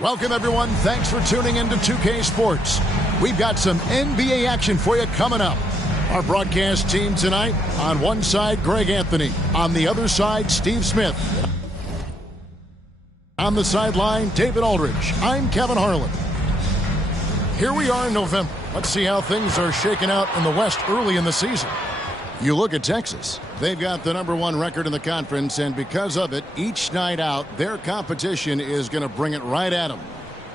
Welcome, everyone. Thanks for tuning in to 2K Sports. We've got some NBA action for you coming up. Our broadcast team tonight, on one side, Greg Anthony. On the other side, Steve Smith. On the sideline, David Aldridge. I'm Kevin Harlan. Here we are in November. Let's see how things are shaking out in the West early in the season. You look at Texas. They've got the #1 record in the conference, and because of it, each night out, their competition is going to bring it right at them.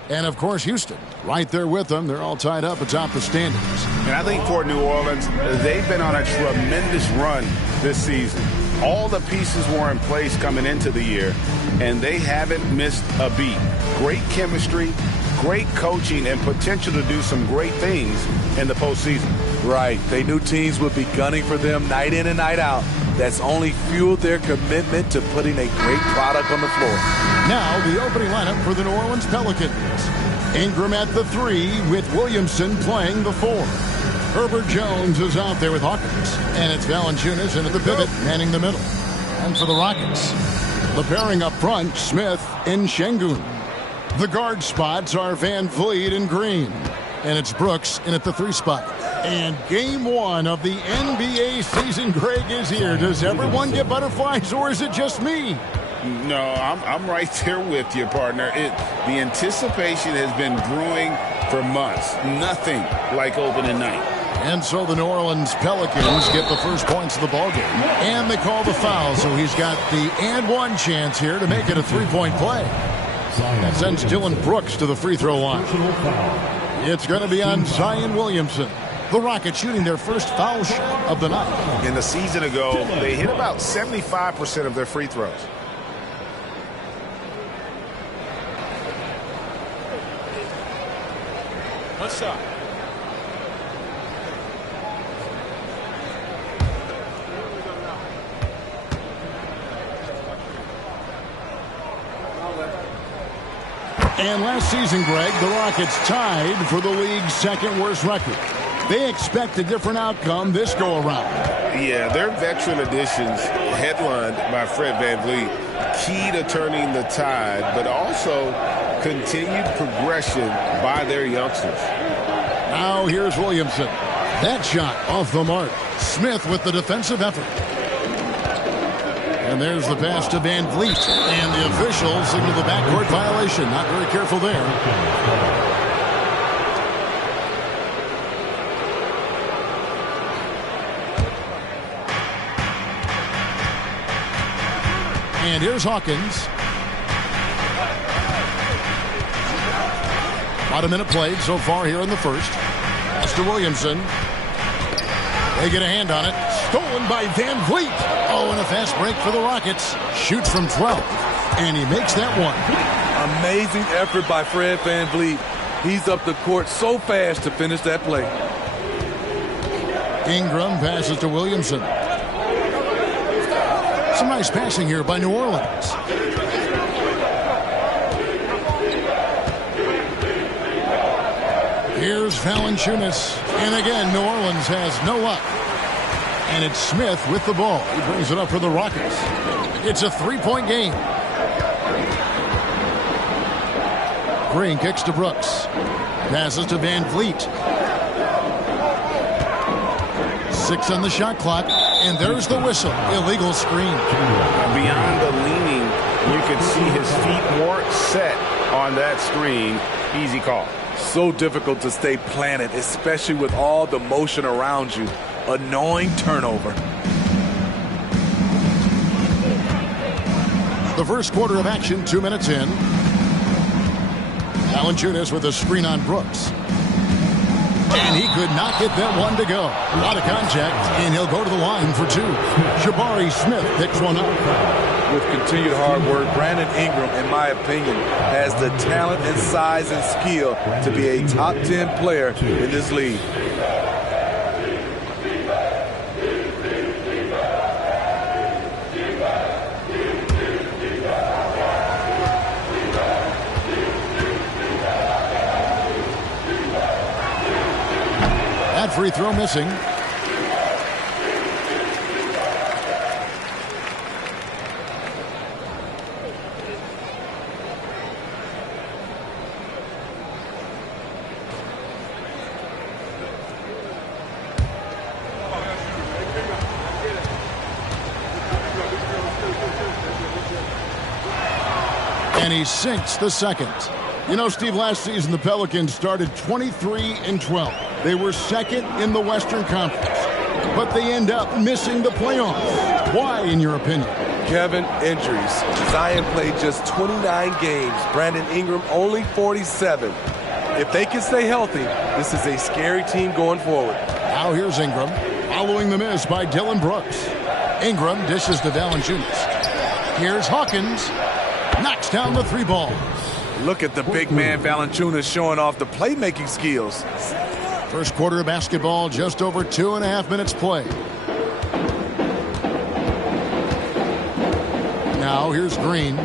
And, of course, Houston, right there with them. They're all tied up atop the standings. And I think for New Orleans, they've been on a tremendous run this season. All the pieces were in place coming into the year, and they haven't missed a beat. Great chemistry, great coaching, and potential to do some great things in the postseason. Right. They knew teams would be gunning for them night in and night out. That's only fueled their commitment to putting a great product on the floor. Now, the opening lineup for the New Orleans Pelicans. Ingram at the 3 with Williamson playing the 4. Herbert Jones is out there with Hawkins. And it's Valanciunas into the pivot, manning the middle. And for the Rockets, the pairing up front, Smith and Şengün. The guard spots are Van Vliet and Green. And it's Brooks in at the 3 spot. And game 1 of the NBA season, Greg, is here. Does everyone get butterflies, or is it just me? No, I'm right there with you, partner. The anticipation has been brewing for months. Nothing like opening night. And so the New Orleans Pelicans get the first points of the ballgame. And they call the foul, so he's got the and-one chance here to make it a 3-point play. That sends Dylan Brooks to the free throw line. It's going to be on Zion Williamson. The Rockets shooting their first foul shot of the night. In the season ago, they hit about 75% of their free throws. What's up? And last season, Greg, the Rockets tied for the league's second worst record. They expect a different outcome this go-around. Yeah, their veteran additions, headlined by Fred VanVleet, key to turning the tide, but also continued progression by their youngsters. Now here's Williamson. That shot off the mark. Smith with the defensive effort. And there's the pass to Van Vliet. And the officials signal the backcourt violation. Not very careful there. And here's Hawkins. About a minute played so far here in the first. Pass to Williamson. They get a hand on it. Stolen by Van Vliet. Oh, and a fast break for the Rockets. Shoots from 12. And he makes that one. Amazing effort by Fred VanVleet. He's up the court so fast to finish that play. Ingram passes to Williamson. Some nice passing here by New Orleans. Here's Valanciunas. And again, New Orleans has no luck. And it's Smith with the ball. He brings it up for the Rockets. It's a 3-point game. Green kicks to Brooks. Passes to Van Vliet. 6 on the shot clock. And there's the whistle. Illegal screen. Beyond the leaning, you could see his feet weren't set on that screen. Easy call. So difficult to stay planted, especially with all the motion around you. Annoying turnover. The first quarter of action, 2 minutes in. Valanciunas with a screen on Brooks. And he could not get that one to go. A lot of contact, and he'll go to the line for 2. Jabari Smith picks one up. With continued hard work, Brandon Ingram, in my opinion, has the talent and size and skill to be a top 10 player in this league. That free throw missing. And he sinks the second. You know, Steve, last season the Pelicans started 23-12. They were second in the Western Conference. But they end up missing the playoffs. Why, in your opinion? Kevin, injuries. Zion played just 29 games. Brandon Ingram only 47. If they can stay healthy, this is a scary team going forward. Now here's Ingram, following the miss by Dylan Brooks. Ingram dishes to Valanciunas. Here's Hawkins. Knocks down the three ball. Look at the big man Valanciunas showing off the playmaking skills. First quarter of basketball, just over 2.5 minutes play. Now here's Green.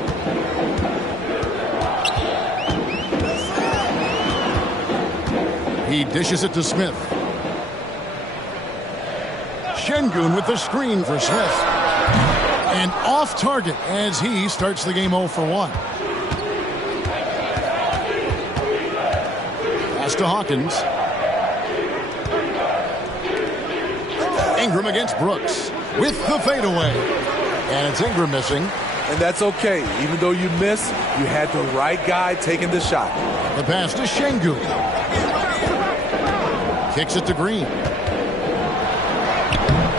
He dishes it to Smith. Şengün with the screen for Smith. And off target as he starts the game 0 for 1. Pass to Hawkins. Ingram against Brooks with the fadeaway. And it's Ingram missing. And that's okay. Even though you miss, you had the right guy taking the shot. The pass to Şengün. Kicks it to Green.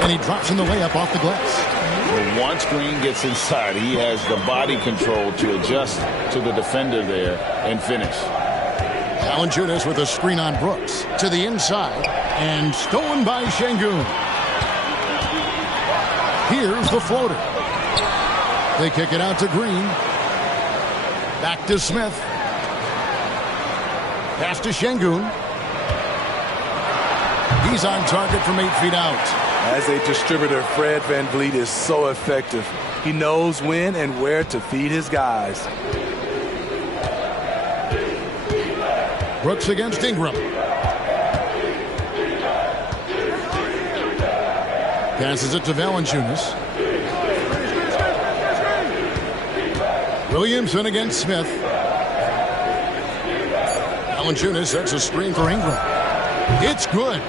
And he drops in the layup off the glass. But once Green gets inside, he has the body control to adjust to the defender there and finish. Valanciunas with a screen on Brooks to the inside and stolen by Şengün. Here's the floater. They kick it out to Green. Back to Smith. Pass to Şengün. He's on target from 8 feet out. As a distributor, Fred VanVleet is so effective. He knows when and where to feed his guys. Brooks against Ingram. Passes it to Valanciunas. Williamson against Smith. Valanciunas sets a screen for Ingram. It's good.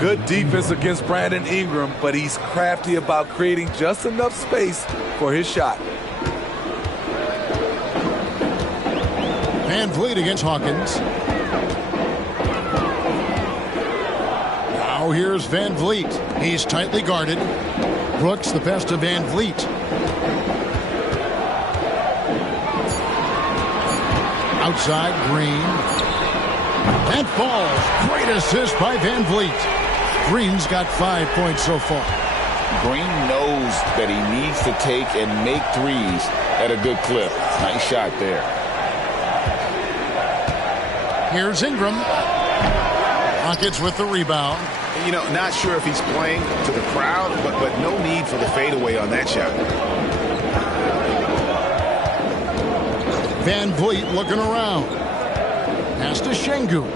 Good defense against Brandon Ingram, but he's crafty about creating just enough space for his shot. VanVleet against Hawkins. Now here's VanVleet. He's tightly guarded. Brooks the pass to VanVleet. Outside, Green. That falls. Great assist by VanVleet. Green's got 5 points so far. Green knows that he needs to take and make threes at a good clip. Nice shot there. Here's Ingram. Rockets with the rebound. You know, not sure if he's playing to the crowd, but no need for the fadeaway on that shot. VanVleet looking around. Pass to Şengün.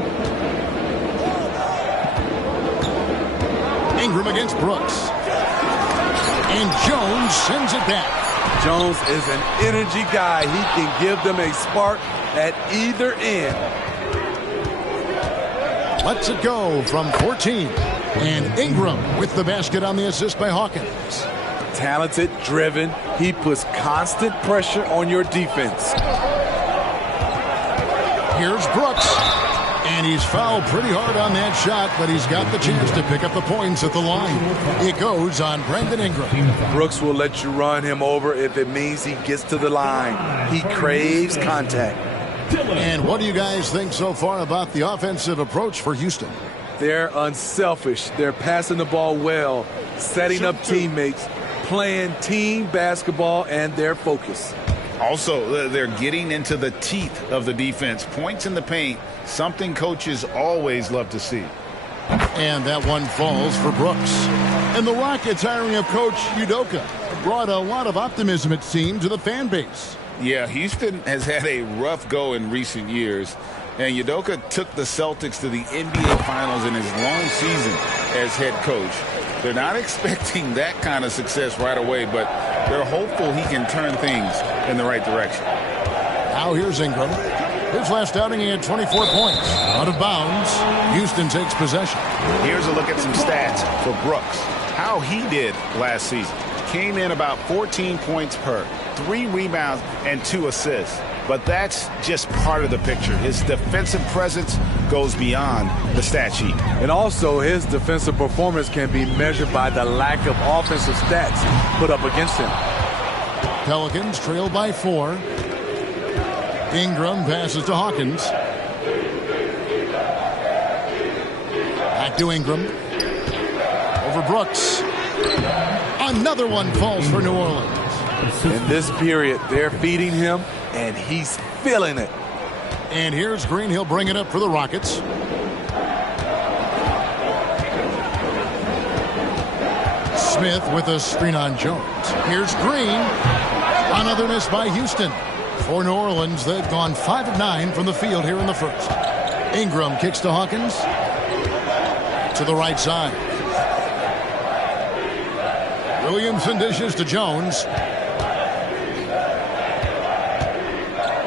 Ingram against Brooks. And Jones sends it back. Jones is an energy guy. He can give them a spark at either end. Lets it go from 14. And Ingram with the basket on the assist by Hawkins. Talented, driven. He puts constant pressure on your defense. Here's Brooks. And he's fouled pretty hard on that shot, but he's got the chance to pick up the points at the line. It goes on Brandon Ingram. Brooks will let you run him over if it means he gets to the line. He craves contact. And what do you guys think so far about the offensive approach for Houston? They're unselfish. They're passing the ball well, setting up teammates, playing team basketball, and their focus. Also, they're getting into the teeth of the defense. Points in the paint, something coaches always love to see. And that one falls for Brooks. And the Rockets hiring of Coach Udoka brought a lot of optimism, it seemed, to the fan base. Yeah, Houston has had a rough go in recent years. And Udoka took the Celtics to the NBA Finals in his long season as head coach. They're not expecting that kind of success right away, but they're hopeful he can turn things in the right direction. Now here's Ingram. His last outing, he had 24 points. Out of bounds, Houston takes possession. Here's a look at some stats for Brooks. How he did last season. came in about 14 points per, 3 rebounds, and 2 assists. But that's just part of the picture. His defensive presence goes beyond the stat sheet. And also, his defensive performance can be measured by the lack of offensive stats put up against him. Pelicans trail by 4. Ingram passes to Hawkins. Back to Ingram. Over Brooks. Another one falls for New Orleans. In this period, they're feeding him, and he's feeling it. And here's Green. He'll bring it up for the Rockets. Smith with a screen on Jones. Here's Green. Another miss by Houston. For New Orleans, they've gone 5 of 9 from the field here in the first. Ingram kicks to Hawkins. To the right side. Williamson dishes to Jones.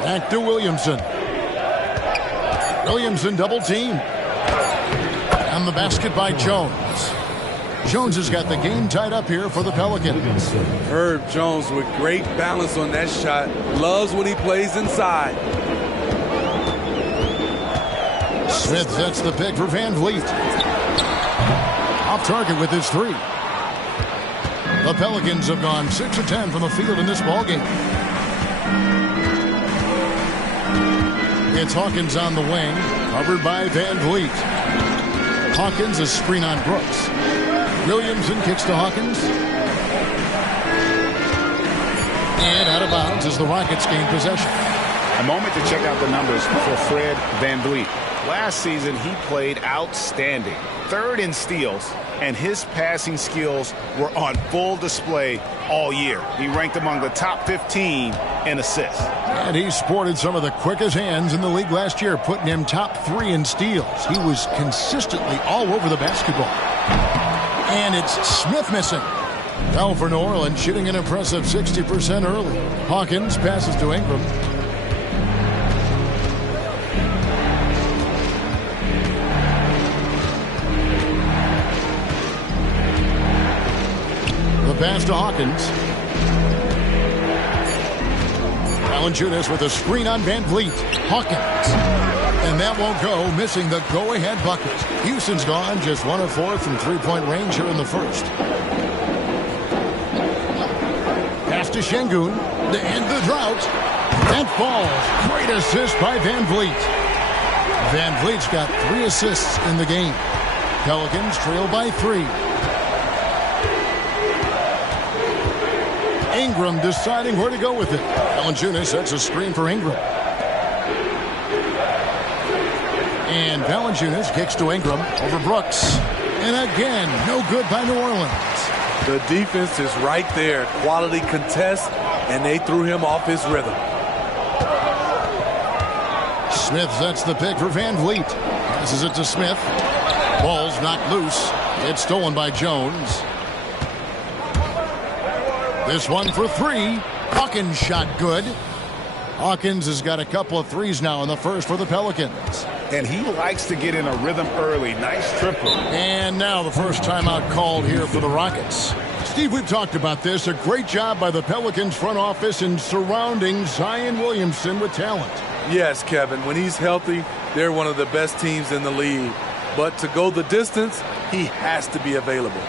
Back to Williamson. Williamson double team. And the basket by Jones. Jones has got the game tied up here for the Pelicans. Herb Jones with great balance on that shot. Loves when he plays inside. Smith sets the pick for Van Vliet. Off target with his 3. The Pelicans have gone 6 of 10 from the field in this ballgame. It's Hawkins on the wing, covered by Van Vliet. Hawkins a screen on Brooks. Williamson kicks to Hawkins. And out of bounds as the Rockets gain possession. A moment to check out the numbers for Fred Van Vliet. Last season, he played outstanding. 3rd in steals, and his passing skills were on full display all year. He ranked among the top 15 in assists. And he sported some of the quickest hands in the league last year, putting him top 3 in steals. He was consistently all over the basketball. And it's Smith missing. Now for New Orleans, shooting an impressive 60% early. Hawkins passes to Ingram. The pass to Hawkins. Valanciunas with a screen on Van Vliet. Hawkins. And that won't go, missing the go-ahead bucket. Houston's gone just 1 of 4 from 3-point range here in the first. Pass to Şengün to end the drought. That falls. Great assist by Van Vliet. Van Vliet's got 3 assists in the game. Pelicans trail by 3. Ingram deciding where to go with it. Valanciunas sets a screen for Ingram. And Valanciunas kicks to Ingram over Brooks. And again, no good by New Orleans. The defense is right there. Quality contest, and they threw him off his rhythm. Smith sets the pick for Van Vliet. Passes it to Smith. Ball's knocked loose. It's stolen by Jones. This one for 3. Hawkins shot good. Hawkins has got a couple of threes now in the first for the Pelicans. And he likes to get in a rhythm early. Nice triple. And now the first timeout called here for the Rockets. Steve, we've talked about this. A great job by the Pelicans front office in surrounding Zion Williamson with talent. Yes, Kevin. When he's healthy, they're one of the best teams in the league. But to go the distance, he has to be available.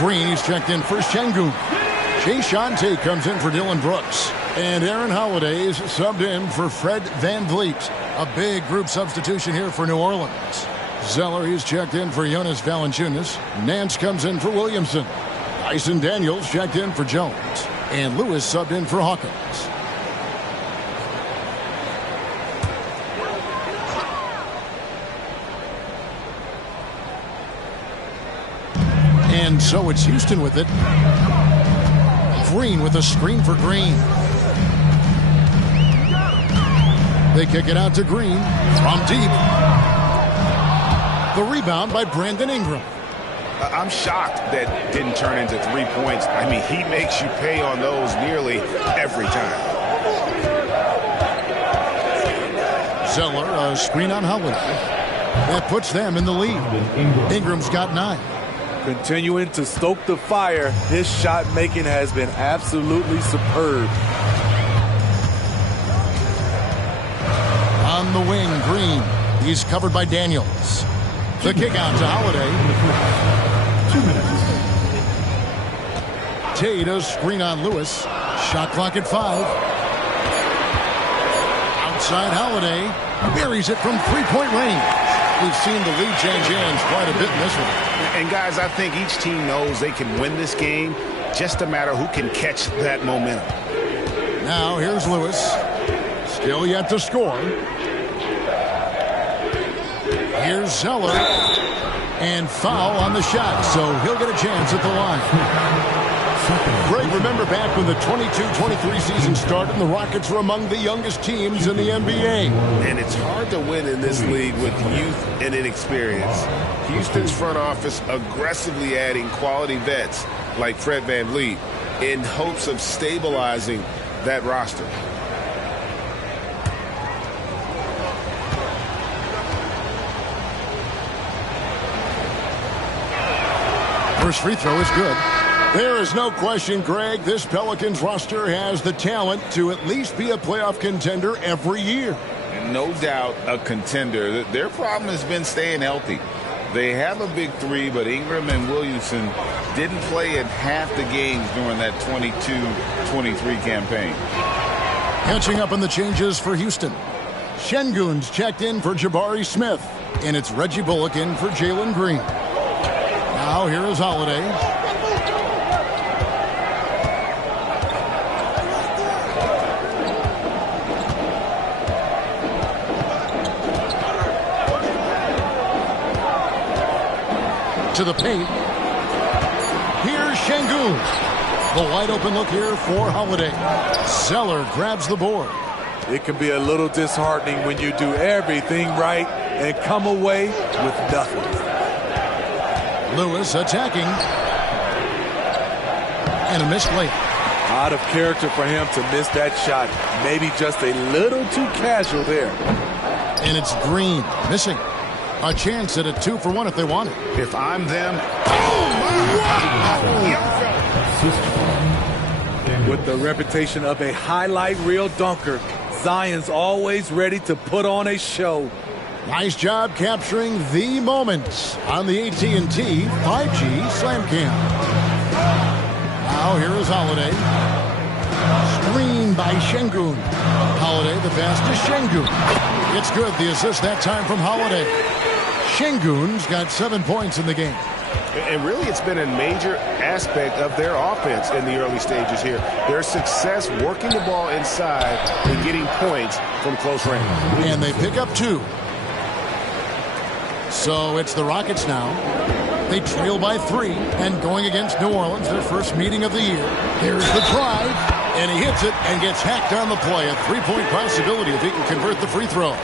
Green, he's checked in for Şengün. Jay Shante comes in for Dylan Brooks. And Aaron Holiday's subbed in for Fred VanVleet. A big group substitution here for New Orleans. Zeller, he's checked in for Jonas Valanciunas. Nance comes in for Williamson. Dyson Daniels checked in for Jones. And Lewis subbed in for Hawkins. And so it's Houston with it. Green with a screen for Green. They kick it out to Green from deep. The rebound by Brandon Ingram. I'm shocked that didn't turn into 3 points. I mean, he makes you pay on those nearly every time. Zeller, a screen on Holiday. That puts them in the lead. Ingram's got 9. Continuing to stoke the fire, his shot making has been absolutely superb. On the wing, Green. He's covered by Daniels. The kick out to Holiday. 2 minutes. Tate, a screen on Lewis. Shot clock at 5. Outside Holiday. Buries it from three-point range. We've seen the lead change hands quite a bit in this one. And guys, I think each team knows they can win this game. Just a matter who can catch that momentum. Now here's Lewis. Still yet to score. Here's Zeller. And foul on the shot, so he'll get a chance at the line. Greg, remember back when the 22-23 season started and the Rockets were among the youngest teams in the NBA. And it's hard to win in this league with youth and inexperience. Houston's front office aggressively adding quality vets like Fred VanVleet in hopes of stabilizing that roster. First free throw is good. There is no question, Greg, this Pelicans roster has the talent to at least be a playoff contender every year. No doubt a contender. Their problem has been staying healthy. They have a big three, but Ingram and Williamson didn't play in half the games during that 22-23 campaign. Catching up on the changes for Houston. Şengün's checked in for Jabari Smith, and it's Reggie Bullock in for Jalen Green. Now here is Holiday. To the paint. Here's Şengün. The wide open look here for Holiday. Zeller grabs the board. It can be a little disheartening when you do everything right and come away with nothing. Lewis attacking. And a missed layup. Out of character for him to miss that shot. Maybe just a little too casual there. And it's Green missing. A chance at a 2-for-1 if they want it. If I'm them, with the reputation of a highlight reel dunker, Zion's always ready to put on a show. Nice job capturing the moments on the AT&T 5G Slam Cam. Now here is Holiday. Screen by Şengün. Holiday, the pass to Şengün. It's good, the assist that time from Holiday. Şengün's got 7 points in the game. And really, it's been a major aspect of their offense in the early stages here. Their success working the ball inside and getting points from close range. And they pick up 2. So it's the Rockets now. They trail by 3 and going against New Orleans, their first meeting of the year. Here's the drive, and he hits it and gets hacked on the play. A 3-point possibility if he can convert the free throw.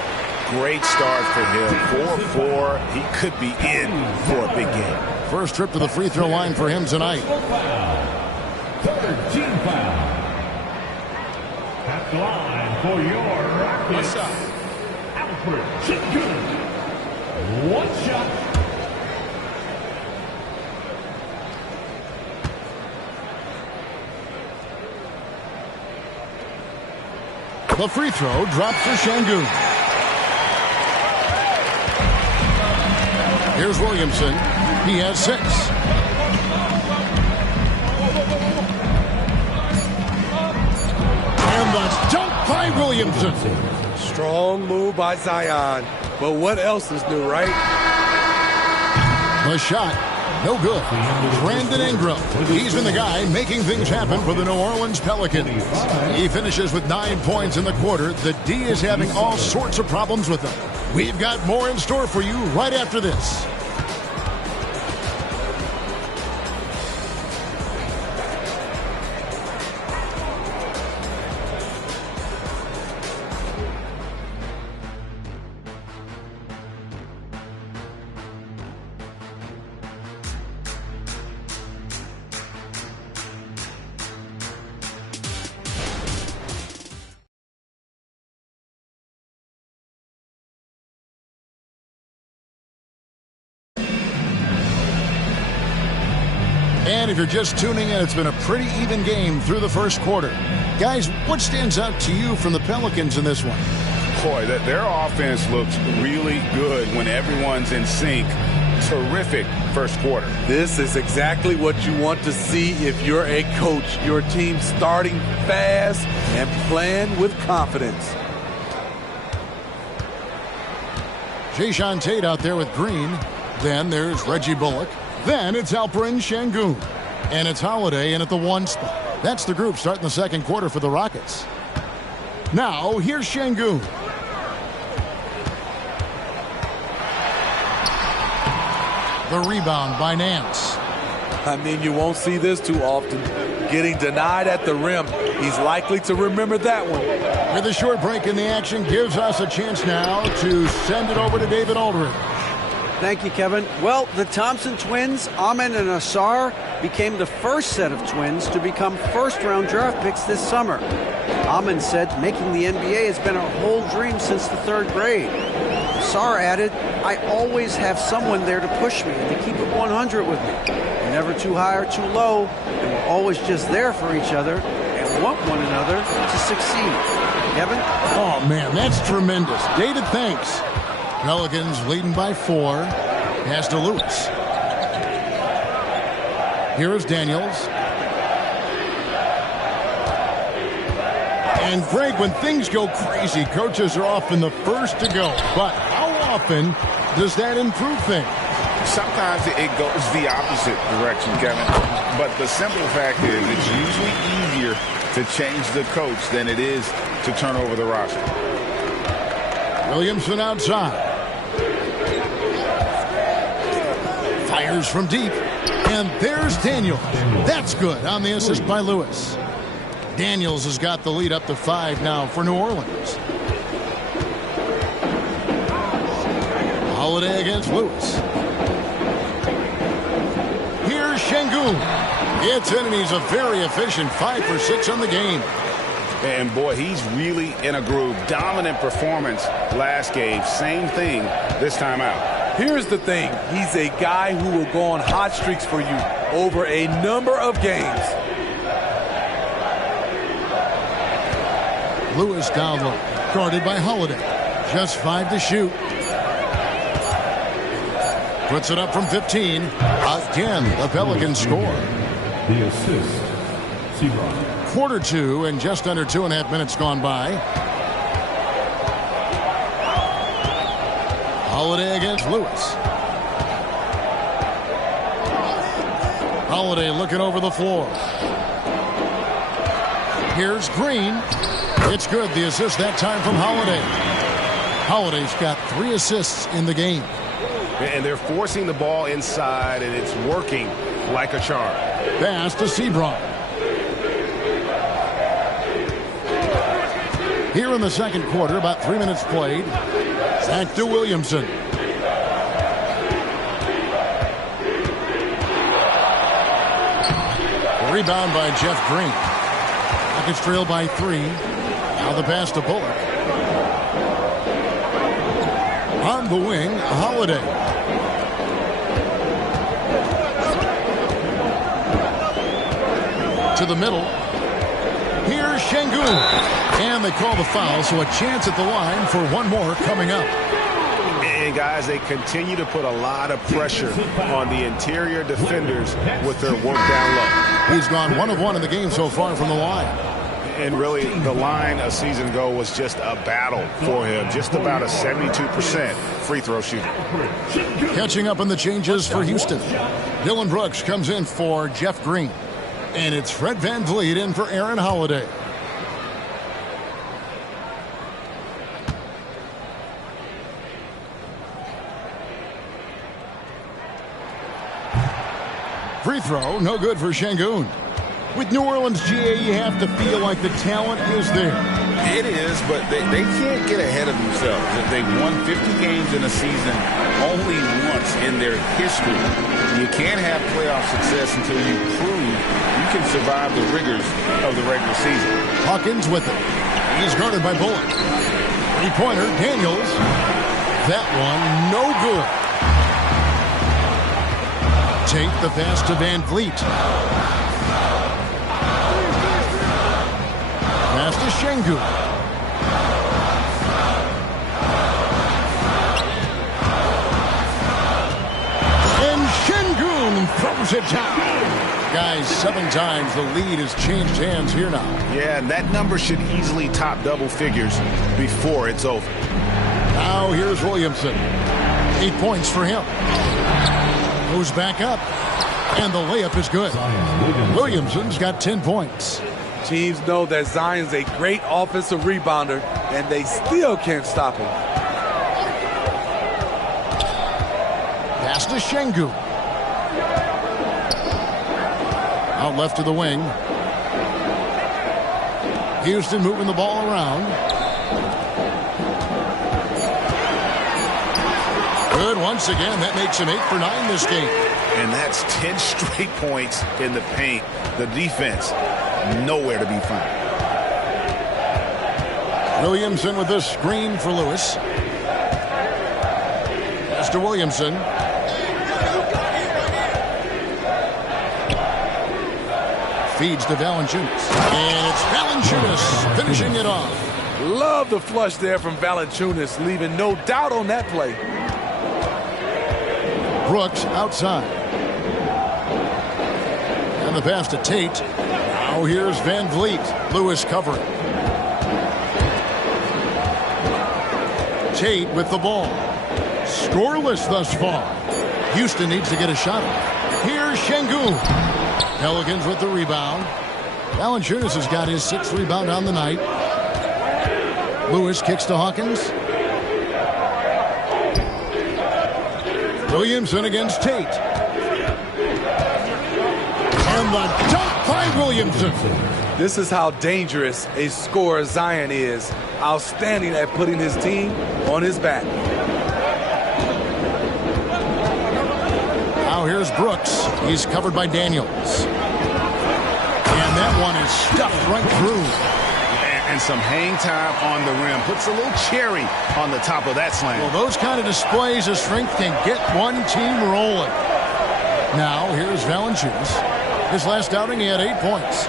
Great start for him. 4-4. He could be in for a big game. First trip to the free throw line for him tonight. 13 foul. At the line for your Rockets. Alfred Şengün. 1 shot. The free throw drops for Şengün. Here's Williamson. He has 6. Williamson. Strong move by Zion. But what else is new, right? The shot, no good. Brandon Ingram, he's been the guy making things happen for the New Orleans Pelicans. He finishes with 9 points in the quarter. The D is having all sorts of problems with him. We've got more in store for you right after this. And if you're just tuning in, it's been a pretty even game through the first quarter. Guys, what stands out to you from the Pelicans in this one? Boy, their offense looks really good when everyone's in sync. Terrific first quarter. This is exactly what you want to see if you're a coach. Your team starting fast and playing with confidence. Jayshawn Tate out there with Green. Then there's Reggie Bullock. Then it's Alperen Şengün. And it's Holiday in at the 1 spot. That's the group starting the second quarter for the Rockets. Now, here's Şengün. The rebound by Nance. I mean, you won't see this too often. Getting denied at the rim. He's likely to remember that one. With a short break in the action, gives us a chance now to send it over to David Aldridge. Thank you, Kevin. Well, the Thompson twins, Ahmed and Asar, became the first set of twins to become first-round draft picks this summer. Ahmed said making the NBA has been a whole dream since the 3rd grade. Asar added, I always have someone there to push me and to keep it 100 with me. We're never too high or too low, and we're always just there for each other and want one another to succeed. Kevin? Oh, man, that's tremendous. David, thanks. Pelicans leading by 4. Pass to Lewis. Here is Daniels. And Greg, when things go crazy, coaches are often the first to go. But how often does that improve things? Sometimes it goes the opposite direction, Kevin. But the simple fact is it's usually easier to change the coach than it is to turn over the roster. Williamson outside. Fires from deep. And there's Daniels. That's good on the assist by Lewis. Daniels has got the lead up to 5 now for New Orleans. Holiday against Lewis. Here's Şengün. It's in, and he's a very efficient 5 for 6 on the game. And boy, he's really in a groove. Dominant performance last game. Same thing this time out. Here's the thing. He's a guy who will go on hot streaks for you over a number of games. Lewis down low, guarded by Holiday. Just 5 to shoot. Puts it up from 15. Again, the Pelicans score. The assist, Seabrook. Quarter 2 and just under 2.5 minutes gone by. Holiday against Lewis. Holiday looking over the floor. Here's Green. It's good. The assist that time from Holiday. Holiday's got 3 assists in the game. And they're forcing the ball inside, and it's working like a charm. Pass to Seabrook. Here in the second quarter, about 3 minutes played. Back to Williamson. Rebound by Jeff Green. Rockets trail by 3. Now the pass to Bullock. On the wing, Holiday. To the middle. Here's Şengün. And they call the foul, so a chance at the line for one more coming up. And guys, they continue to put a lot of pressure on the interior defenders with their work down low. He's gone 1 of 1 in the game so far from the line. And really, the line a season ago was just a battle for him. Just about a 72% free throw shooter. Catching up on the changes for Houston. Dylan Brooks comes in for Jeff Green. And it's Fred VanVleet in for Aaron Holiday. Free throw, no good for Şengün. With New Orleans, GA, you have to feel like the talent is there. It is, but they can't get ahead of themselves. They've won 50 games in a season only once in their history. You can't have playoff success until you prove you can survive the rigors of the regular season. Hawkins with it. He's guarded by Bullock. Three-pointer, Daniels. That one, no good. Tate the pass to VanVleet. Pass to Şengün. And Şengün throws it down. Guys, 7 times the lead has changed hands here now. Yeah, and that number should easily top double figures before it's over. Now here's Williamson. 8 points for him. Goes back up. And the layup is good. Williamson's got 10 points. Teams know that Zion's a great offensive rebounder, and they still can't stop him. Pass to Şengün. Out left to the wing. Houston moving the ball around. Good once again. That makes him 8 for 9 this game. And that's 10 straight points in the paint. The defense, nowhere to be found. Williamson with this screen for Lewis. Pass to Williamson. Feeds to Valanciunas. And it's Valanciunas finishing it off. Love the flush there from Valanciunas, leaving no doubt on that play. Brooks outside. And the pass to Tate. Now here's VanVleet. Lewis covering. Tate with the ball. Scoreless thus far. Houston needs to get a shot off. Here's Şengün. Pelicans with the rebound. Valanciunas has got his 6th rebound on the night. Lewis kicks to Hawkins. Williamson against Tate. And the dunk by Williamson. This is how dangerous a scorer Zion is. Outstanding at putting his team on his back. Now here's Brooks. He's covered by Daniels. And that one is stuffed right through. And some hang time on the rim. Puts a little cherry on the top of that slam. Well, those kind of displays of strength can get one team rolling. Now, here's Valanciunas. His last outing, he had 8 points.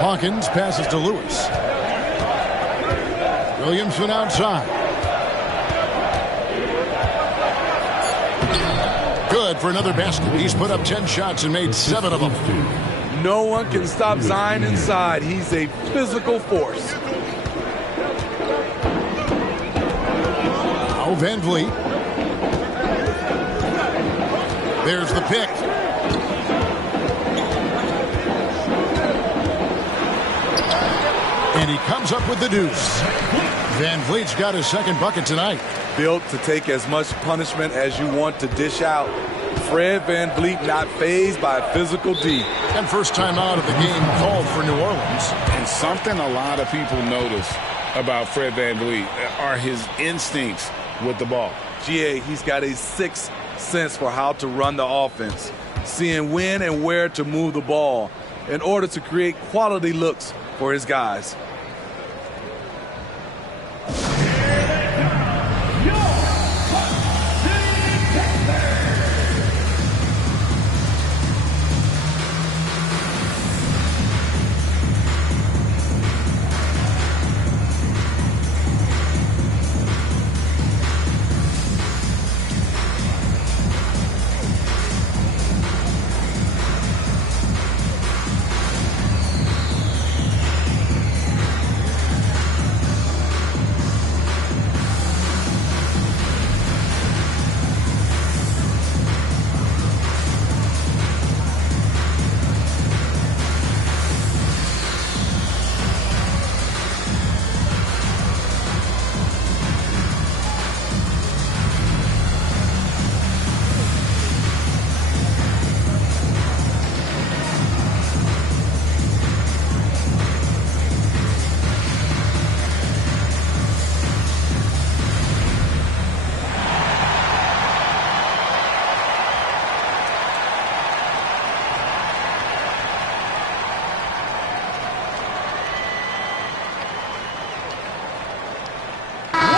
Hawkins passes to Lewis. Williamson outside. Good for another basket. He's put up 10 shots and made 7 of them. No one can stop Zion inside. He's a physical force. Now VanVleet. There's the pick. And he comes up with the deuce. VanVleet's got his 2nd bucket tonight. Built to take as much punishment as you want to dish out. Fred VanVleet not fazed by physical D. And first time out of the game called for New Orleans. And something a lot of people notice about Fred VanVleet are his instincts with the ball. GA, he's got a 6th sense for how to run the offense, seeing when and where to move the ball in order to create quality looks for his guys.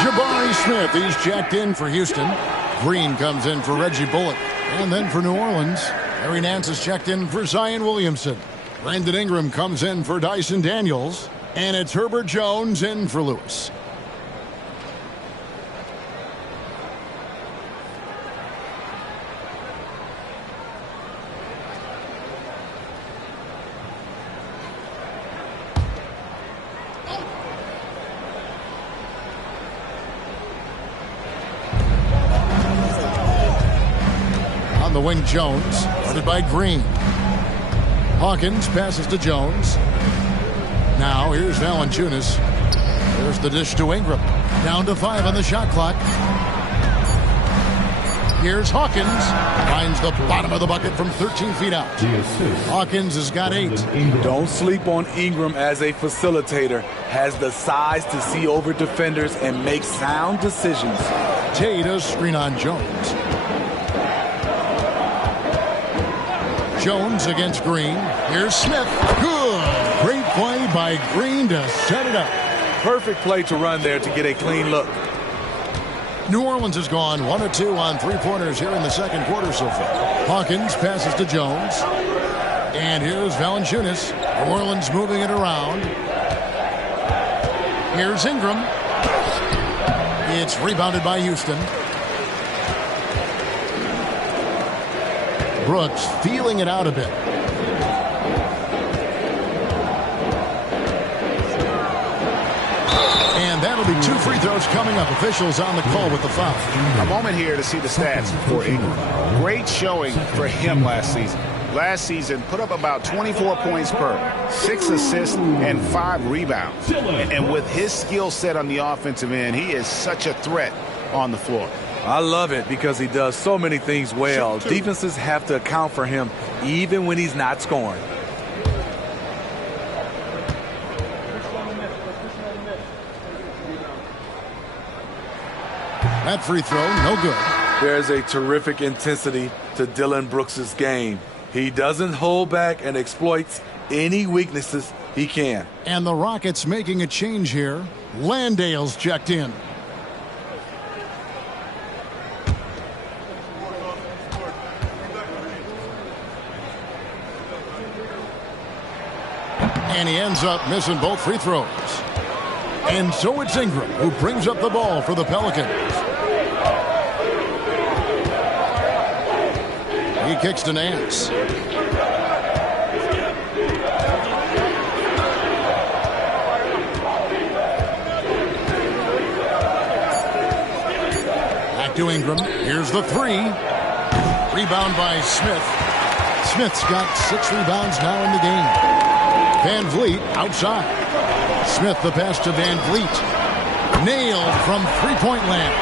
Jabari Smith, he's checked in for Houston. Green comes in for Reggie Bullock. And then for New Orleans, Larry Nance is checked in for Zion Williamson. Brandon Ingram comes in for Dyson Daniels. And it's Herbert Jones in for Lewis. On the wing, Jones, guarded by Green. Hawkins passes to Jones. Now here's Valanciunas. There's the dish to Ingram. Down to 5 on the shot clock. Here's Hawkins. Finds the bottom of the bucket from 13 feet out. Hawkins has got 8. Don't sleep on Ingram as a facilitator. Has the size to see over defenders and make sound decisions. Tate does screen on Jones. Jones against Green. Here's Smith. Good. Great play by Green to set it up. Perfect play to run there to get a clean look. New Orleans has gone 1 of 2 on three-pointers here in the second quarter so far. Hawkins passes to Jones. And here's Valanciunas. New Orleans moving it around. Here's Ingram. It's rebounded by Houston. Brooks feeling it out a bit. And that'll be 2 free throws coming up. Officials on the call with the foul. A moment here to see the stats for Ingram. Great showing for him last season. Last season, put up about 24 points per, 6 assists, and 5 rebounds. And with his skill set on the offensive end, he is such a threat on the floor. I love it because he does so many things well. Defenses have to account for him even when he's not scoring. That free throw, no good. There's a terrific intensity to Dillon Brooks' game. He doesn't hold back and exploits any weaknesses he can. And the Rockets making a change here. Landale's checked in. And he ends up missing both free throws. And so it's Ingram who brings up the ball for the Pelicans. He kicks to Nance. Back to Ingram. Here's the 3. Rebound by Smith. Smith's got 6 rebounds now in the game. Van Vliet outside. Smith the pass to Van Vliet. Nailed from three-point land.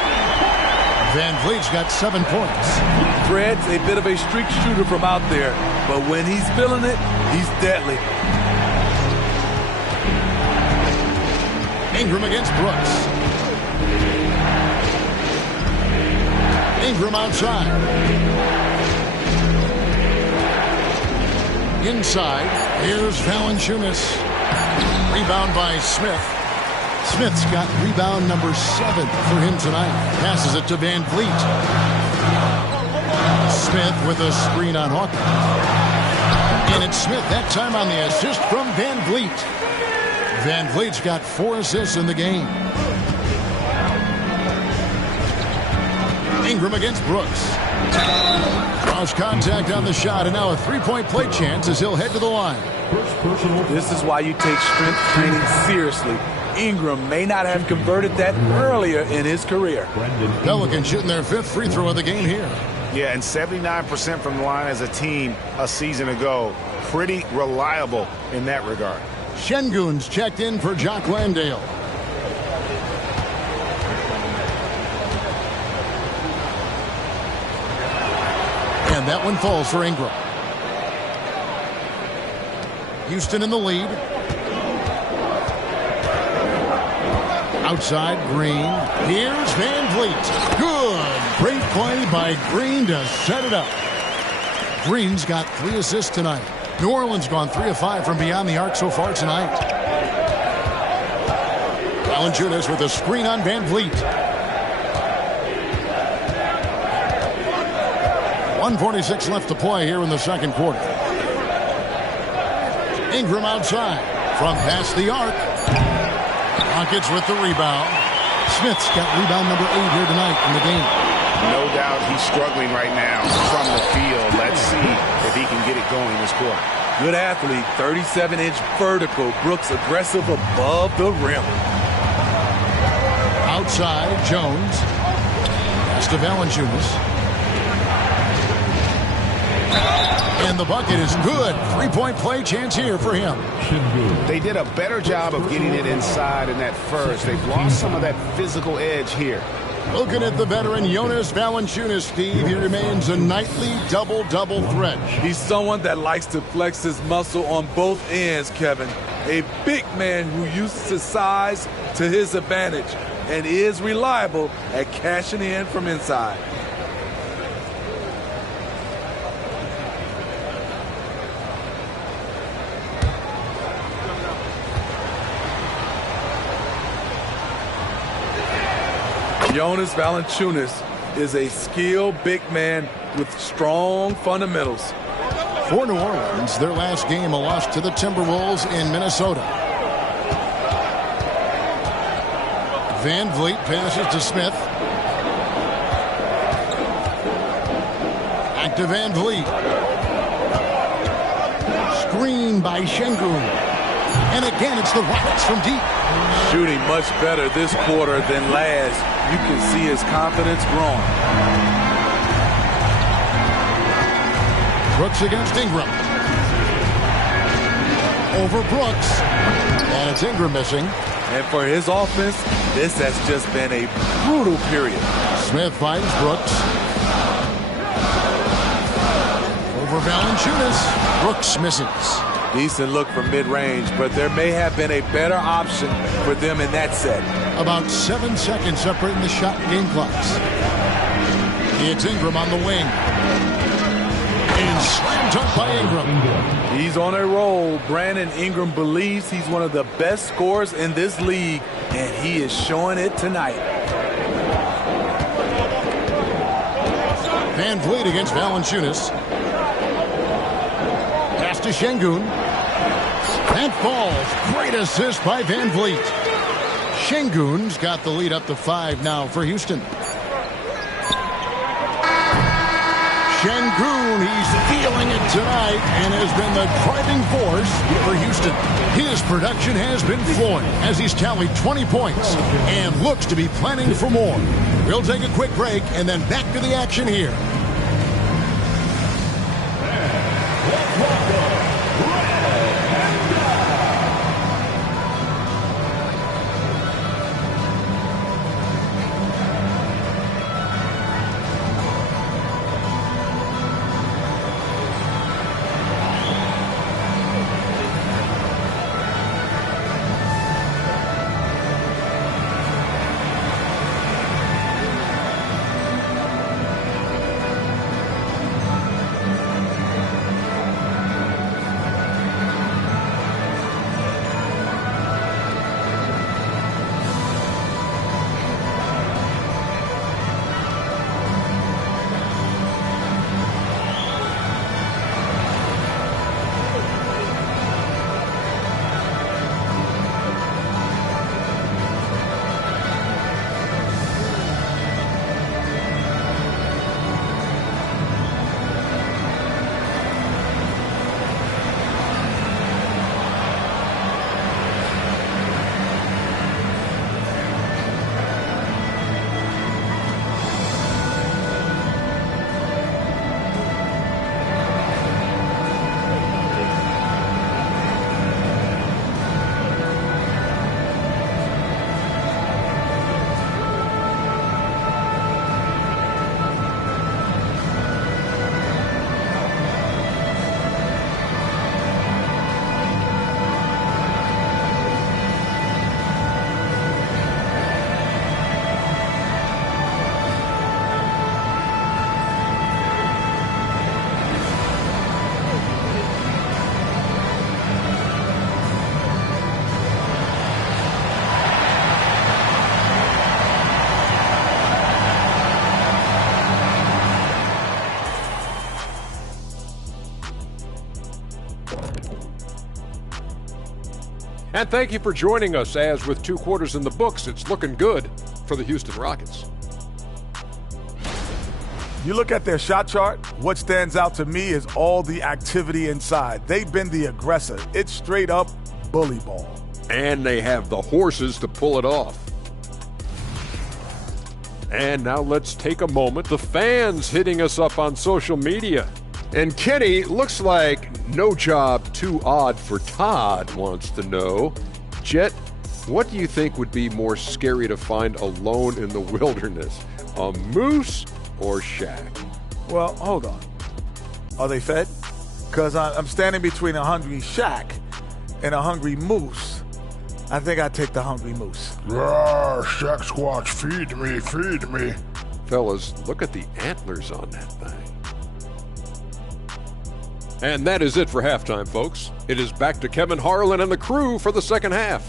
Van Vliet's got 7 points. Fred's a bit of a streak shooter from out there, but when he's feeling it, he's deadly. Ingram against Brooks. Ingram outside. Inside, here's Valanciunas. Rebound by Smith. Smith's got rebound number 7 for him tonight. Passes it to Van Vliet. Smith with a screen on Hawkins. And it's Smith that time on the assist from Van Vliet. Van Vliet's got 4 assists in the game. Ingram against Brooks. Cross contact on the shot, and now a three-point play chance as he'll head to the line. This is why you take strength training seriously. Ingram may not have converted that earlier in his career. Pelicans shooting their 5th free throw of the game here. Yeah, and 79% from the line as a team a season ago. Pretty reliable in that regard. Şengün's checked in for Jock Landale. And that one falls for Ingram. Houston in the lead. Outside, Green. Here's Van Vliet. Good. Great play by Green to set it up. Green's got 3 assists tonight. New Orleans gone 3 of 5 from beyond the arc so far tonight. Valanciunas with a screen on Van Vliet. 1:46 left to play here in the second quarter. Ingram outside from past the arc. Rockets with the rebound. Smith's got rebound number 8 here tonight in the game. No doubt he's struggling right now from the field. Let's see if he can get it going this quarter. Good athlete, 37-inch vertical. Brooks aggressive above the rim. Outside, Jones. Pass to Valanciunas. And the bucket is good. 3-point play chance here for him. They did a better job of getting it inside in that first. They've lost some of that physical edge here. Looking at the veteran Jonas Valanciunas, Steve, he remains a nightly double-double threat. He's someone that likes to flex his muscle on both ends, Kevin. A big man who uses his size to his advantage and is reliable at cashing in from inside. Jonas Valanciunas is a skilled big man with strong fundamentals. For New Orleans, their last game a loss to the Timberwolves in Minnesota. Van Vliet passes to Smith. Back to Van Vliet. Screen by Şengün. And again, it's the Rockets from deep. Shooting much better this quarter than last. You can see his confidence growing. Brooks against Ingram. Over Brooks. And it's Ingram missing. And for his offense, this has just been a brutal period. Smith finds Brooks. Over Valanciunas. Brooks misses. Decent look from mid-range, but there may have been a better option for them in that set. About 7 seconds separating the shot and game clocks. It's Ingram on the wing. And slam dunk by Ingram. He's on a roll. Brandon Ingram believes he's one of the best scorers in this league, and he is showing it tonight. Van Vliet against Valanciunas. Pass to Şengün. That falls. Great assist by Van Vliet. Şengün's got the lead up to 5 now for Houston. Şengün, he's feeling it tonight and has been the driving force for Houston. His production has been flowing as he's tallied 20 points and looks to be planning for more. We'll take a quick break and then back to the action here. And thank you for joining us, as with 2 quarters in the books, it's looking good for the Houston Rockets. You look at their shot chart, what stands out to me is all the activity inside. They've been the aggressor. It's straight up bully ball. And they have the horses to pull it off. And now let's take a moment. The fans hitting us up on social media. And Kenny, looks like no job too odd for Todd wants to know. Jet, what do you think would be more scary to find alone in the wilderness? A moose or Shaq? Well, hold on. Are they fed? Because I'm standing between a hungry Shaq and a hungry moose. I think I'd take the hungry moose. Rawr, Shaq Squatch, feed me, feed me. Fellas, look at the antlers on that thing. And that is it for halftime, folks. It is back to Kevin Harlan and the crew for the second half.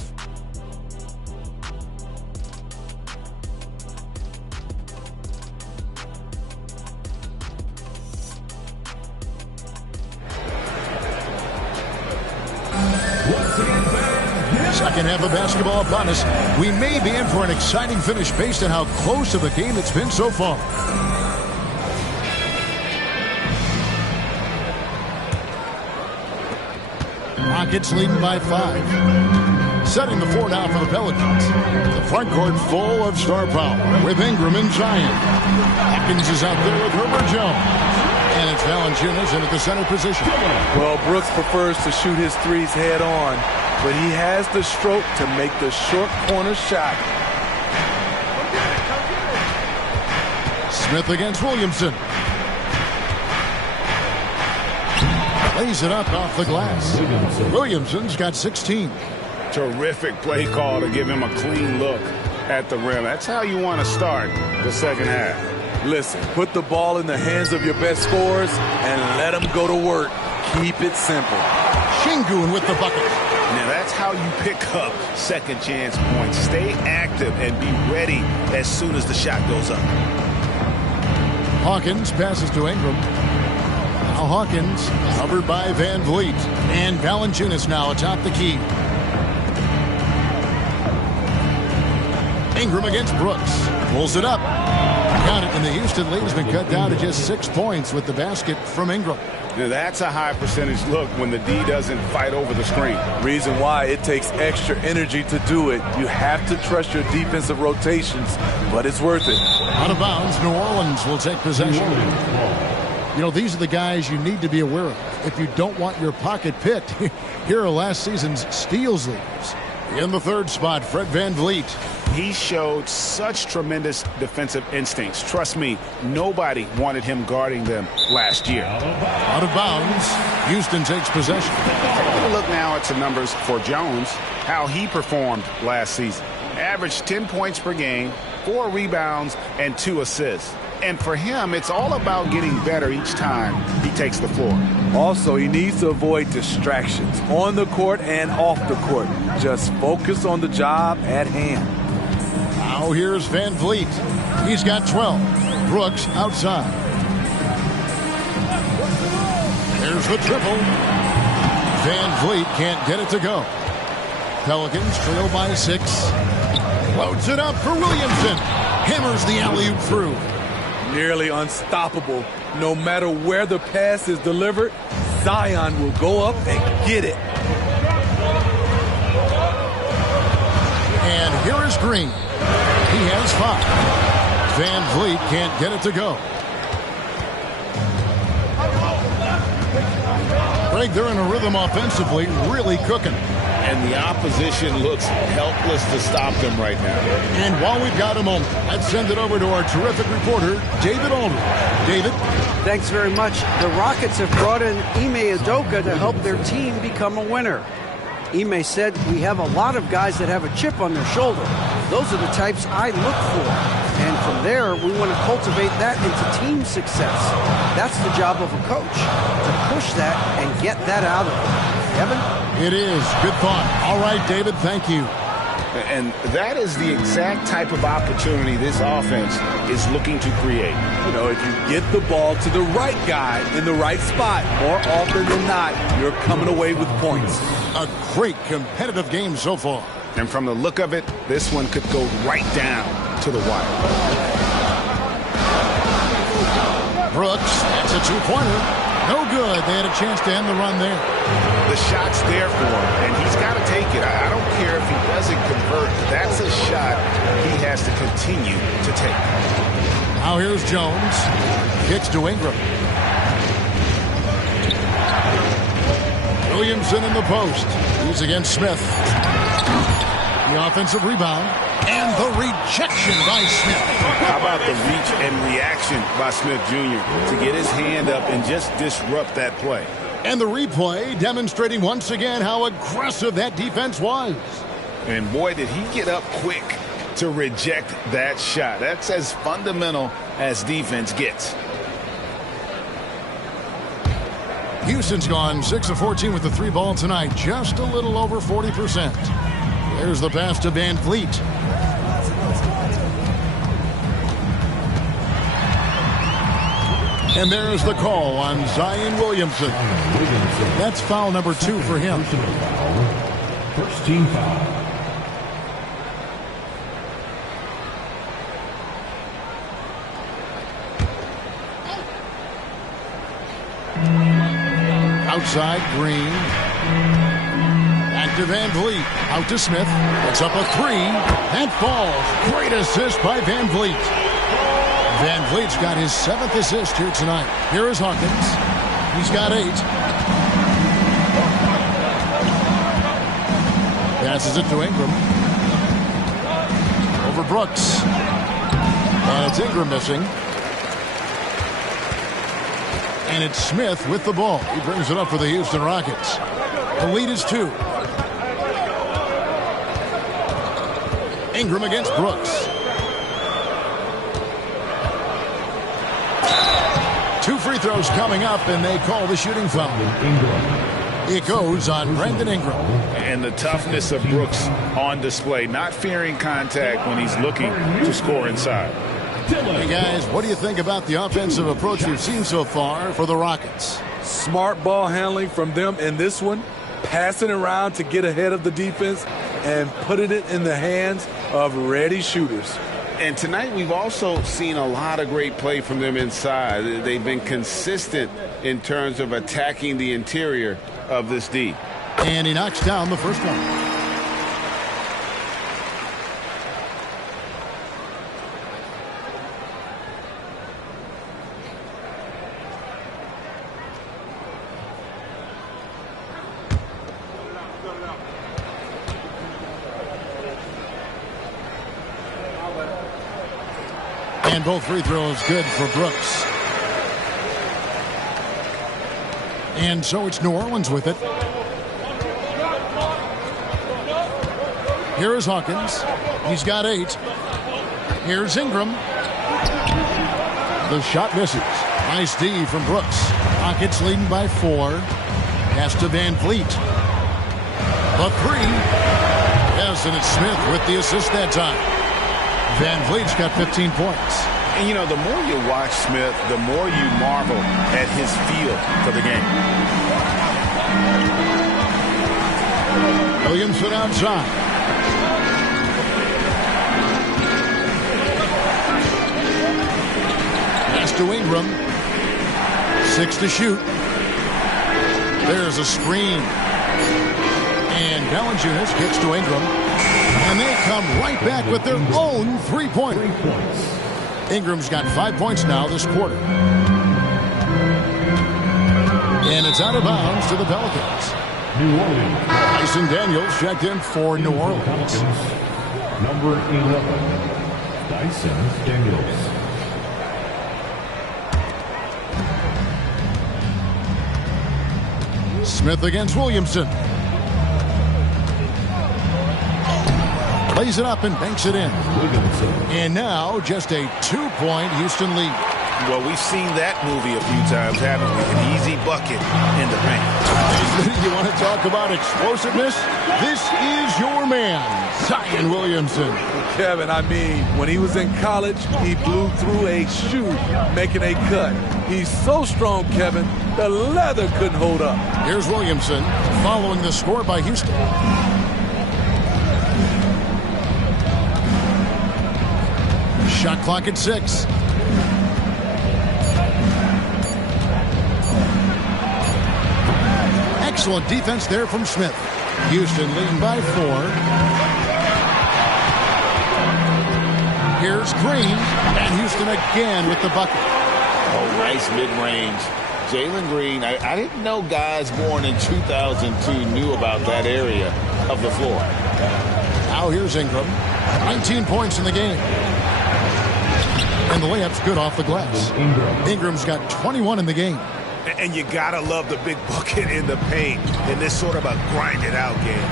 Second half of basketball upon us. We may be in for an exciting finish based on how close to the game it's been so far. Rockets leading by 5. Setting the floor now for the Pelicans. The front court full of star power with Ingram and Zion. Hawkins is out there with Herbert Jones. And it's Valanciunas in at the center position. Well, Brooks prefers to shoot his threes head on, but he has the stroke to make the short corner shot. Smith against Williamson. Lays it up off the glass. Williamson's got 16. Terrific play call to give him a clean look at the rim. That's how you want to start the second half. Listen, put the ball in the hands of your best scorers and let them go to work. Keep it simple. Şengün with the bucket. Now that's how you pick up second chance points. Stay active and be ready as soon as the shot goes up. Hawkins passes to Ingram. Now Hawkins covered by Van Vliet. And Valanciunas now atop the key. Ingram against Brooks. Pulls it up. Got it, and the Houston lead has been cut down to just 6 points with the basket from Ingram. Now that's a high percentage look when the D doesn't fight over the screen. Reason why it takes extra energy to do it. You have to trust your defensive rotations, but it's worth it. Out of bounds, New Orleans will take possession. You know, these are the guys you need to be aware of. If you don't want your pocket picked, here are last season's steals leaders. In the third spot, Fred Van Vliet. He showed such tremendous defensive instincts. Trust me, nobody wanted him guarding them last year. Out of bounds, Houston takes possession. Take a look now at some numbers for Jones, how he performed last season. Averaged 10 points per game, 4 rebounds, and 2 assists. And for him, it's all about getting better each time he takes the floor. Also, he needs to avoid distractions on the court and off the court. Just focus on the job at hand. Now here's Van Vliet. He's got 12. Brooks outside. There's the triple. Van Vliet can't get it to go. Pelicans trail by 6. Loads it up for Williamson. Hammers the alley-oop through. Nearly unstoppable. No matter where the pass is delivered, Zion will go up and get it. And here is Green. He has 5. Van Vliet can't get it to go. Greg, they're in a rhythm offensively, really cooking. And the opposition looks helpless to stop them right now. And while we've got a moment, let's send it over to our terrific reporter, David Aldridge. David? Thanks very much. The Rockets have brought in Ime Udoka to help their team become a winner. Ime said, "We have a lot of guys that have a chip on their shoulder. Those are the types I look for. And from there, we want to cultivate that into team success. That's the job of a coach, to push that and get that out of them." Kevin? It is. Good thought. All right, David, thank you. And that is the exact type of opportunity this offense is looking to create. You know, if you get the ball to the right guy in the right spot, more often than not, you're coming away with points. A great competitive game so far. And from the look of it, this one could go right down to the wire. Brooks, that's a two-pointer. No good. They had a chance to end the run there. The shot's there for him, and he's got to take it. I don't care if he doesn't convert. That's a shot he has to continue to take. Now here's Jones. Kicks to Ingram. Williamson in the post. He's against Smith. The offensive rebound. And the rejection by Smith. How about the reach and reaction by Smith Jr. to get his hand up and just disrupt that play? And the replay demonstrating once again how aggressive that defense was. And boy, did he get up quick to reject that shot. That's as fundamental as defense gets. Houston's gone 6 of 14 with the three ball tonight. Just a little over 40%. There's the pass to Van Vliet. And there's the call on Zion Williamson. That's foul number 2 for him. First team foul. Outside, Green. Back to Van Vliet. Out to Smith. It's up a 3. That falls. Great assist by Van Vliet. Van Vliet's got his 7th assist here tonight. Here is Hawkins. He's got 8. Passes it to Ingram. Over Brooks. And it's Ingram missing. And it's Smith with the ball. He brings it up for the Houston Rockets. The lead is 2. Ingram against Brooks. 2 free throws coming up, and they call the shooting foul. It goes on Brandon Ingram. And the toughness of Brooks on display, not fearing contact when he's looking to score inside. Hey, guys, what do you think about the offensive approach we've seen so far for the Rockets? Smart ball handling from them in this one, passing around to get ahead of the defense and putting it in the hands of ready shooters. And tonight we've also seen a lot of great play from them inside. They've been consistent in terms of attacking the interior of this D. And he knocks down the first one. And both free throws good for Brooks. And so it's New Orleans with it. Here is Hawkins. He's got 8. Here's Ingram. The shot misses. Nice D from Brooks. Rockets leading by 4. Pass to Van Vliet. The 3. Yes, and it's Smith with the assist that time. Van Vliet's got 15 points. And, you know, the more you watch Smith, the more you marvel at his feel for the game. Williamson outside. Pass to Ingram. 6 to shoot. There's a screen. And Valanciunas kicks to Ingram. And they come right back with their own three-pointer. Ingram's got 5 points now this quarter. And it's out of bounds to the Pelicans. New Orleans. Tyson Daniels checked in for New Orleans. Pelicans. Number 11, Tyson Daniels. Smith against Williamson. Plays it up and banks it in. And now just a 2-point Houston lead. Well, we've seen that movie a few times, haven't we? An easy bucket in the paint. You want to talk about explosiveness? This is your man, Zion Williamson. Kevin, I mean, when he was in college, he blew through a shoe making a cut. He's so strong, Kevin, the leather couldn't hold up. Here's Williamson following the score by Houston. Shot clock at 6. Excellent defense there from Smith. Houston leading by 4. Here's Green, and Houston again with the bucket. Oh, nice mid-range. Jalen Green, I didn't know guys born in 2002 knew about that area of the floor. Now here's Ingram. 19 points in the game. And the layup's good off the glass. Ingram's got 21 in the game. And you got to love the big bucket in the paint in this sort of a grind-it-out game.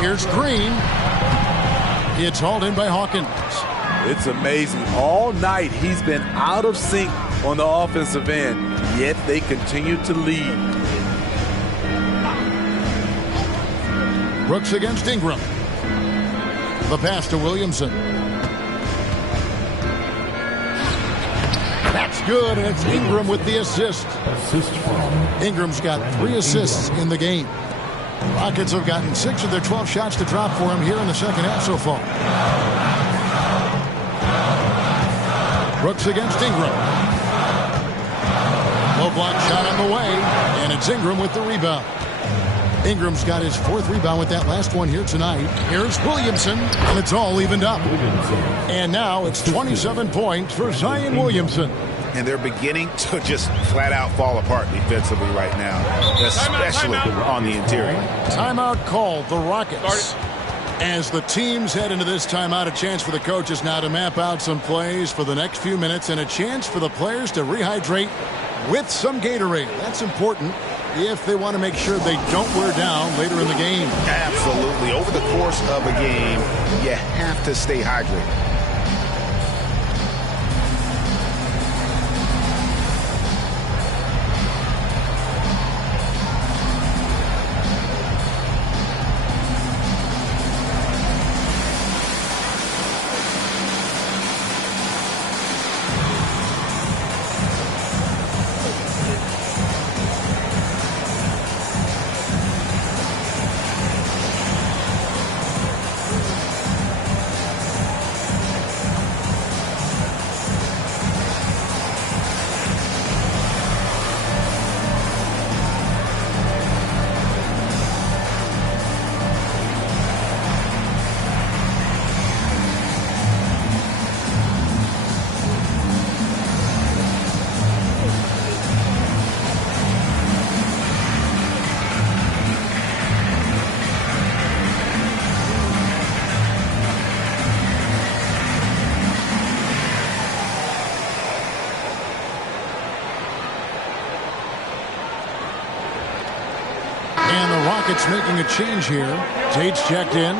Here's Green. It's hauled in by Hawkins. It's amazing. All night he's been out of sync on the offensive end, yet they continue to lead. Brooks against Ingram. The pass to Williamson. That's good, and it's Ingram with the assist. Ingram's got 3 assists in the game. Rockets have gotten 6 of their 12 shots to drop for him here in the second half so far. Brooks against Ingram. Low block shot on the way, and it's Ingram with the rebound. Ingram's got his 4th rebound with that last one here tonight. Here's Williamson, and it's all evened up. And now it's 27 points for Zion Williamson. And they're beginning to just flat-out fall apart defensively right now, especially on the interior. Timeout called, the Rockets. As the teams head into this timeout, a chance for the coaches now to map out some plays for the next few minutes and a chance for the players to rehydrate with some Gatorade. That's important if they want to make sure they don't wear down later in the game. Absolutely. Over the course of a game, you have to stay hydrated. Rockets making a change here. Tate's checked in.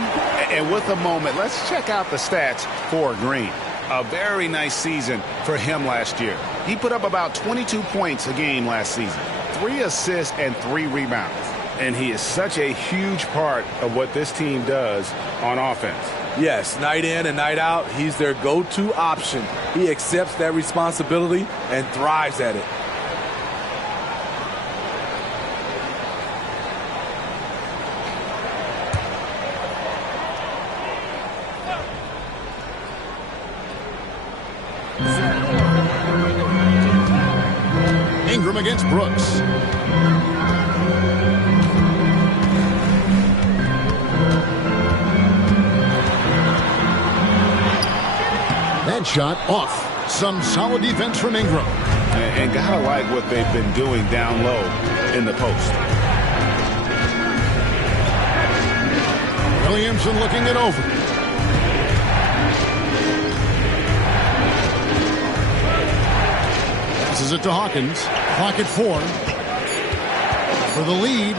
And with a moment, let's check out the stats for Green. A very nice season for him last year. He put up about 22 points a game last season, 3 assists and 3 rebounds. And he is such a huge part of what this team does on offense. Yes, night in and night out, he's their go-to option. He accepts that responsibility and thrives at it. Ingram against Brooks. That shot off. Some solid defense from Ingram. And gotta like what they've been doing down low in the post. Williamson looking it over. Passes it to Hawkins. Clock at 4. For the lead.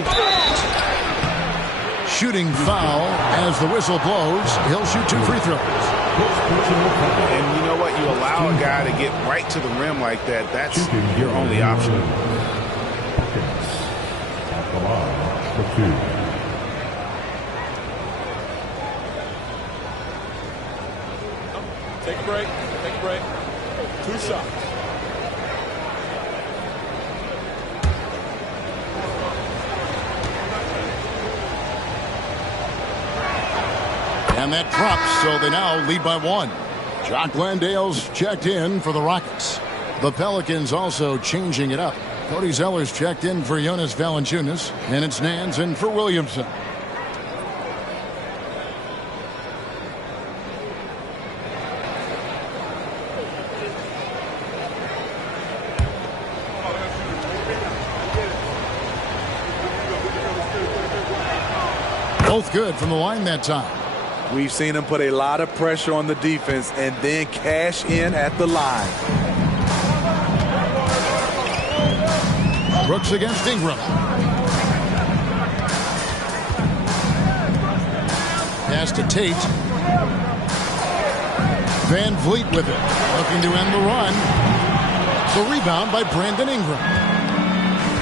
shooting foul as the whistle blows. He'll shoot 2 free throws. And you know what? You allow a guy to get right to the rim like that. That's your only option. At the line for 2. Take a break. Take a break. 2 shots. And that drops, so they now lead by 1. Jock Landale's checked in for the Rockets. The Pelicans also changing it up. Cody Zeller's checked in for Jonas Valanciunas, and it's Nance in for Williamson. Both good from the line that time. We've seen him put a lot of pressure on the defense and then cash in at the line. Brooks against Ingram. Pass to Tate. Van Vliet with it. Looking to end the run. The rebound by Brandon Ingram.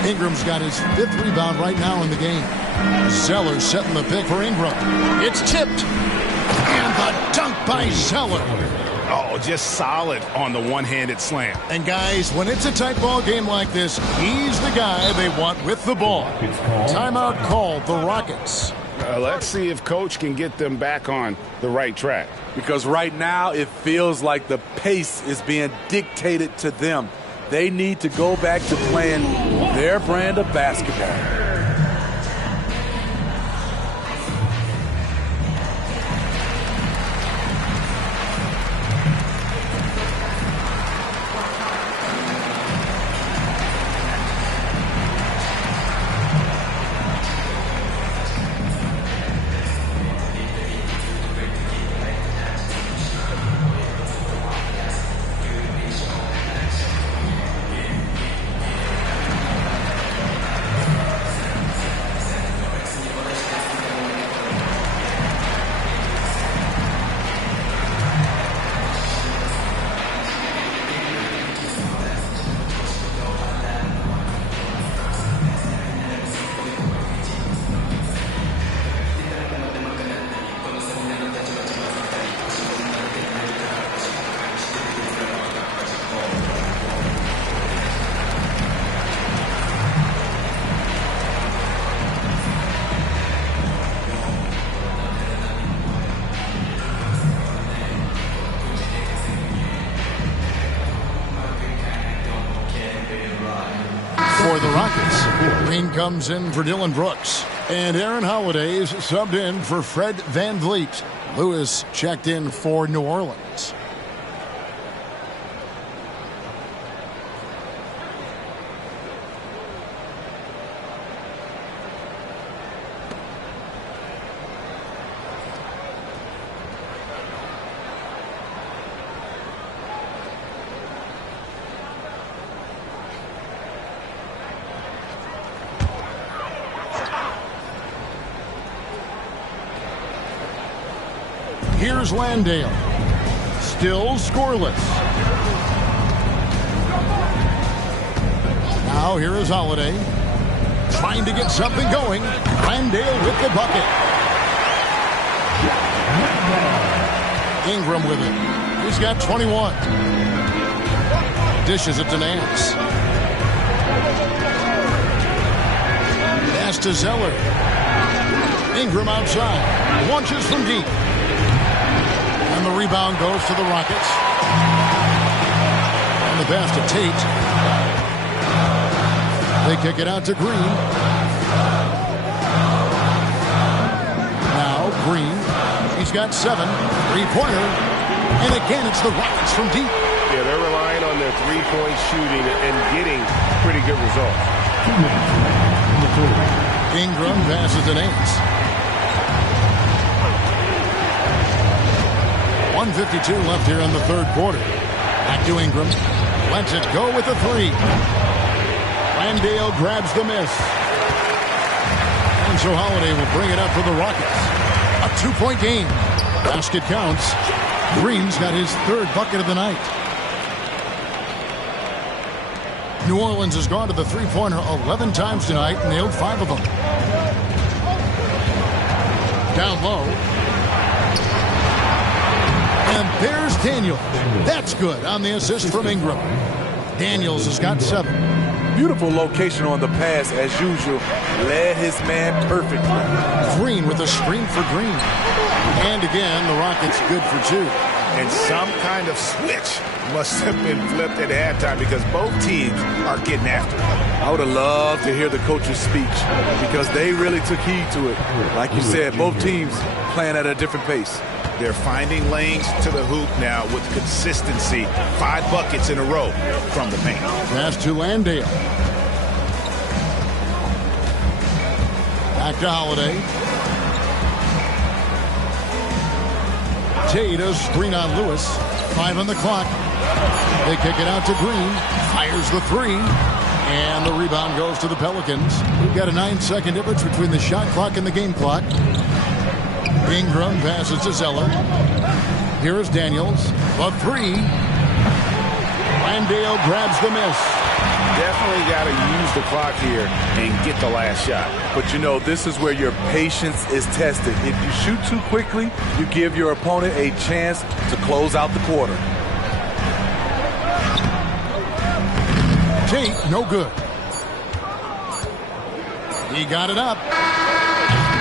Ingram's got his 5th rebound right now in the game. Zeller setting the pick for Ingram. It's tipped. And the dunk by Zeller. Oh, just solid on the one-handed slam. And guys, when it's a tight ball game like this, he's the guy they want with the ball. Timeout called, the Rockets. Let's see if Coach can get them back on the right track. Because right now it feels like the pace is being dictated to them. They need to go back to playing their brand of basketball. For the Rockets, Green comes in for Dylan Brooks. And Aaron Holiday's subbed in for Fred Van Vliet. Lewis checked in for New Orleans. Here's Landale. Still scoreless. Now here is Holiday. Trying to get something going. Landale with the bucket. Ingram with it. He's got 21. Dishes it to Nance. Pass to Zeller. Ingram outside. Launches from deep. And the rebound goes to the Rockets. And the pass to Tate. They kick it out to Green. Now Green. He's got 7. Three-pointer. And again, it's the Rockets from deep. Yeah, they're relying on their three-point shooting and getting pretty good results. Ingram passes to Nance. 1:52 left here in the third quarter. Back to Ingram. Lets it go with a 3. Landale grabs the miss. And down, so Holiday will bring it up for the Rockets. A 2-point game. Basket counts. Green's got his third bucket of the night. New Orleans has gone to the three-pointer 11 times tonight and nailed 5 of them. Down low. And there's Daniels. That's good on the assist from Ingram. Daniels has got 7. Beautiful location on the pass as usual. Led his man perfectly. Green with a screen for Green. And again, the Rockets good for 2. And some kind of switch must have been flipped at halftime because both teams are getting after it. I would have loved to hear the coach's speech because they really took heed to it. Like you said, both teams playing at a different pace. They're finding lanes to the hoop now with consistency. 5 buckets in a row from the paint. Pass to Landale. Back to Holiday. Tate, a screen on Lewis. 5 on the clock. They kick it out to Green. Fires the 3. And the rebound goes to the Pelicans. We've got a 9-second difference between the shot clock and the game clock. Ingram passes to Zeller. Here is Daniels. The 3. Landale grabs the miss. Definitely got to use the clock here and get the last shot. But you know, this is where your patience is tested. If you shoot too quickly, you give your opponent a chance to close out the quarter. Tate, no good. He got it up.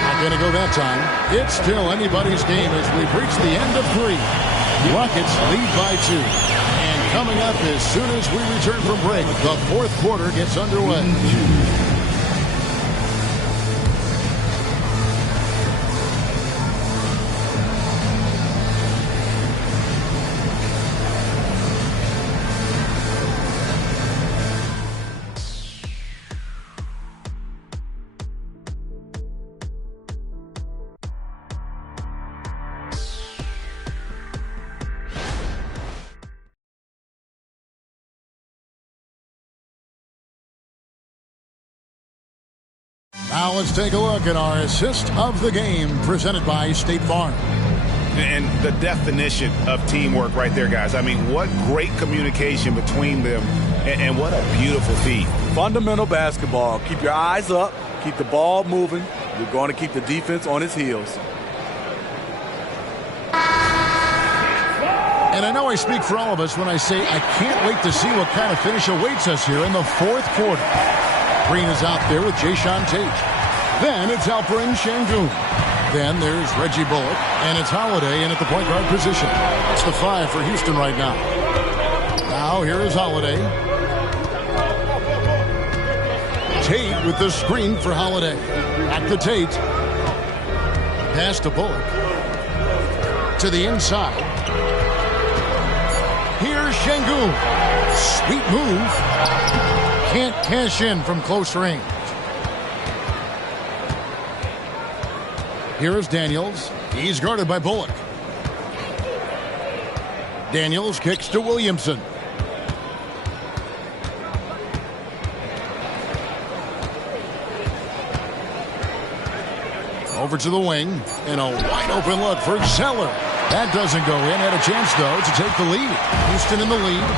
Not going to go that time. It's still anybody's game as we've reached the end of 3. Rockets lead by 2. And coming up as soon as we return from break, the fourth quarter gets underway. Now let's take a look at our assist of the game presented by State Farm. And the definition of teamwork right there, guys. I mean, what great communication between them and what a beautiful feed. Fundamental basketball. Keep your eyes up. Keep the ball moving. You're going to keep the defense on its heels. And I know I speak for all of us when I say I can't wait to see what kind of finish awaits us here in the fourth quarter. Green is out there with Jayshawn Tate. Then it's Alperen Şengün. Then there's Reggie Bullock. And it's Holiday in at the point guard position. It's the 5 for Houston right now. Now here is Holiday. Tate with the screen for Holiday. Back to Tate. Pass to Bullock. To the inside. Here's Şengün. Sweet move. Can't cash in from close range. Here is Daniels. He's guarded by Bullock. Daniels kicks to Williamson. Over to the wing. And a wide open look for Zeller. That doesn't go in. Had a chance, though, to take the lead. Houston in the lead.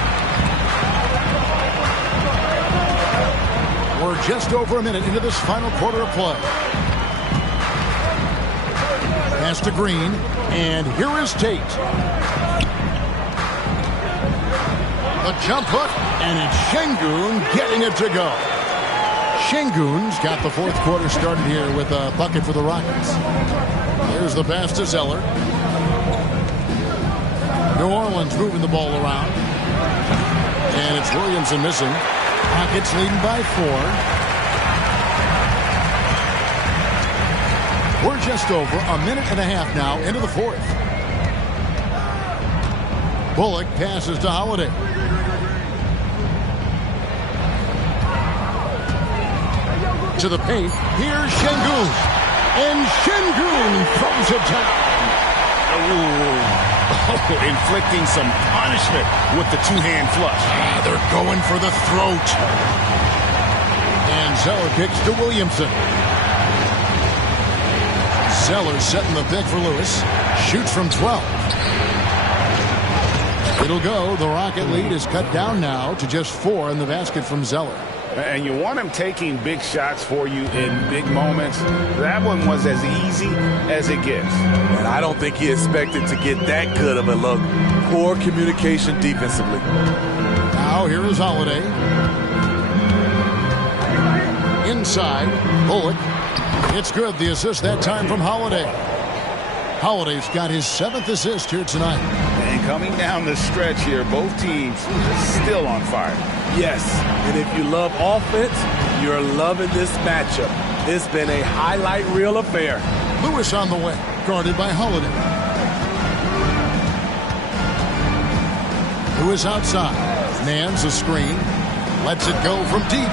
We're just over a minute into this final quarter of play. Pass to Green, and here is Tate. The jump hook, and it's Şengün getting it to go. Şengün's got the fourth quarter started here with a bucket for the Rockets. Here's the pass to Zeller. New Orleans moving the ball around. And it's Williamson missing. Rockets leading by 4. We're just over a minute and a half now into the fourth. Bullock passes to Holiday. To the paint. Here's Şengün. And Şengün throws it down. Inflicting some punishment with the two-hand flush. They're going for the throat. And Zeller kicks to Williamson. Zeller setting the pick for Lewis. Shoots from 12. It'll go. The Rocket lead is cut down now to just 4 in the basket from Zeller. And you want him taking big shots for you in big moments. That one was as easy as it gets. And I don't think he expected to get that good of a look. Poor communication defensively. Now here is Holiday. Inside, Bullock. It's good. The assist that time from Holiday. Holiday's got his 7th assist here tonight. And coming down the stretch here, both teams still on fire. Yes, and if you love offense, you're loving this matchup. It's been a highlight reel affair. Lewis on the way, guarded by Holiday. Lewis outside. Mans a screen. Lets it go from deep.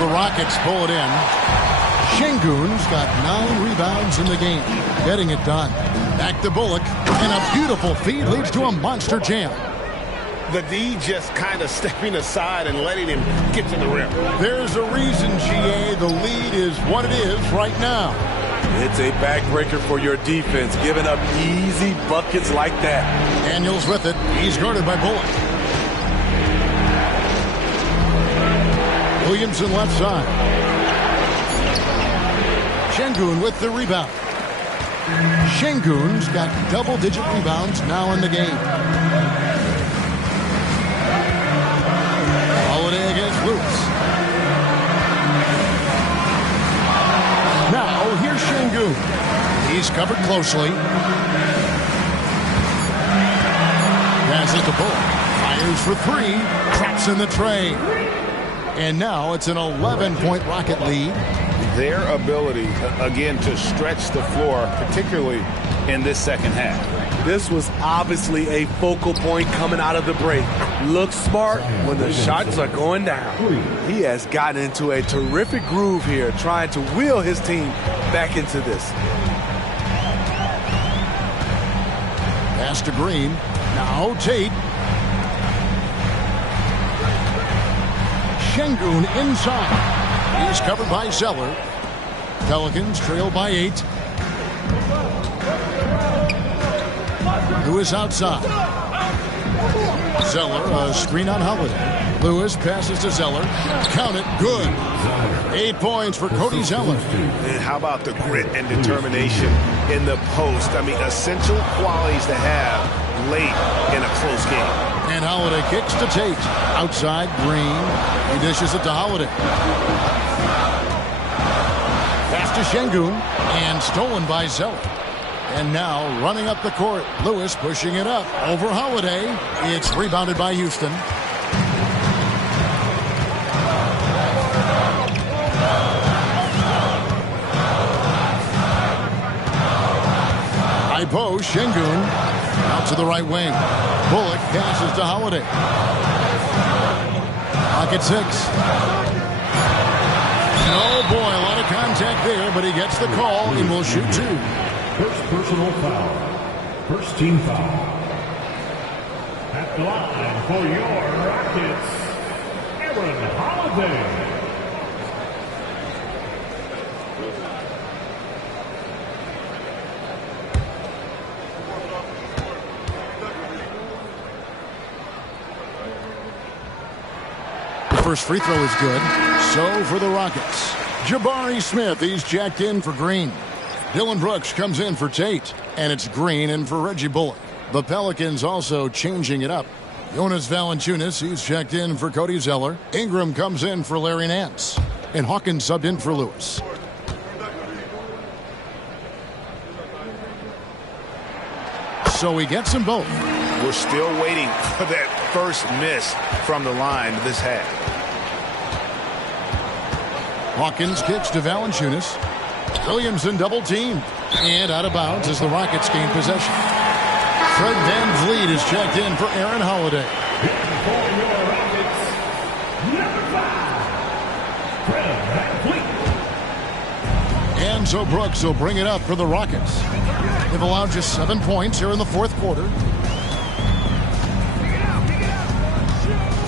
The Rockets pull it in. Şengün's got 9 rebounds in the game. Getting it done. Back to Bullock. And a beautiful feed leads to a monster jam. The D just kind of stepping aside and letting him get to the rim. There's a reason, GA. The lead is what it is right now. It's a backbreaker for your defense, giving up easy buckets like that. Daniels with it. He's guarded by Bullock. Williamson left side. Şengün with the rebound. Şengün's got double-digit rebounds now in the game. Holiday against Lewis. Now, here's Şengün. He's covered closely. Passes to Bullock. Fires for 3. Traps in the tray. And now it's an 11-point Rocket lead. Their ability, again, to stretch the floor, particularly in this second half. This was obviously a focal point coming out of the break. Looks smart when the shots are going down. He has gotten into a terrific groove here, trying to wheel his team back into this. Pass to Green. Now Tate. Şengün inside. He's covered by Zeller. Pelicans trail by 8. Lewis outside. Zeller, a screen on Holiday. Lewis passes to Zeller. Count it, good. 8 points for Cody Zeller. And how about the grit and determination in the post? I mean, essential qualities to have late in a close game. And Holiday kicks to Tate. Outside, Green. He dishes it to Holiday. Pass to Şengün. And stolen by Zeller. And now running up the court. Lewis pushing it up. Over Holiday. It's rebounded by Houston. High post. Şengün. Out to the right wing. Bullock passes to Holiday. Pocket 6. Oh boy, a lot of contact there, but he gets the call and will shoot 2. First personal foul. First team foul. At the line for your Rockets, Aaron Holiday. First free throw is good. So for the Rockets, Jabari Smith, he's checked in for Green. Dylan Brooks comes in for Tate, and it's Green in for Reggie Bullock. The Pelicans also changing it up. Jonas Valanciunas, he's checked in for Cody Zeller. Ingram comes in for Larry Nance, and Hawkins subbed in for Lewis. So he gets them both. We're still waiting for that first miss from the line this half. Hawkins kicks to Valanciunas. Williamson double teamed. And out of bounds as the Rockets gain possession. Fred VanVleet is checked in for Aaron Holiday. For your Rockets, number 5, Fred VanVleet. And so Brooks will bring it up for the Rockets. They've allowed just 7 points here in the fourth quarter.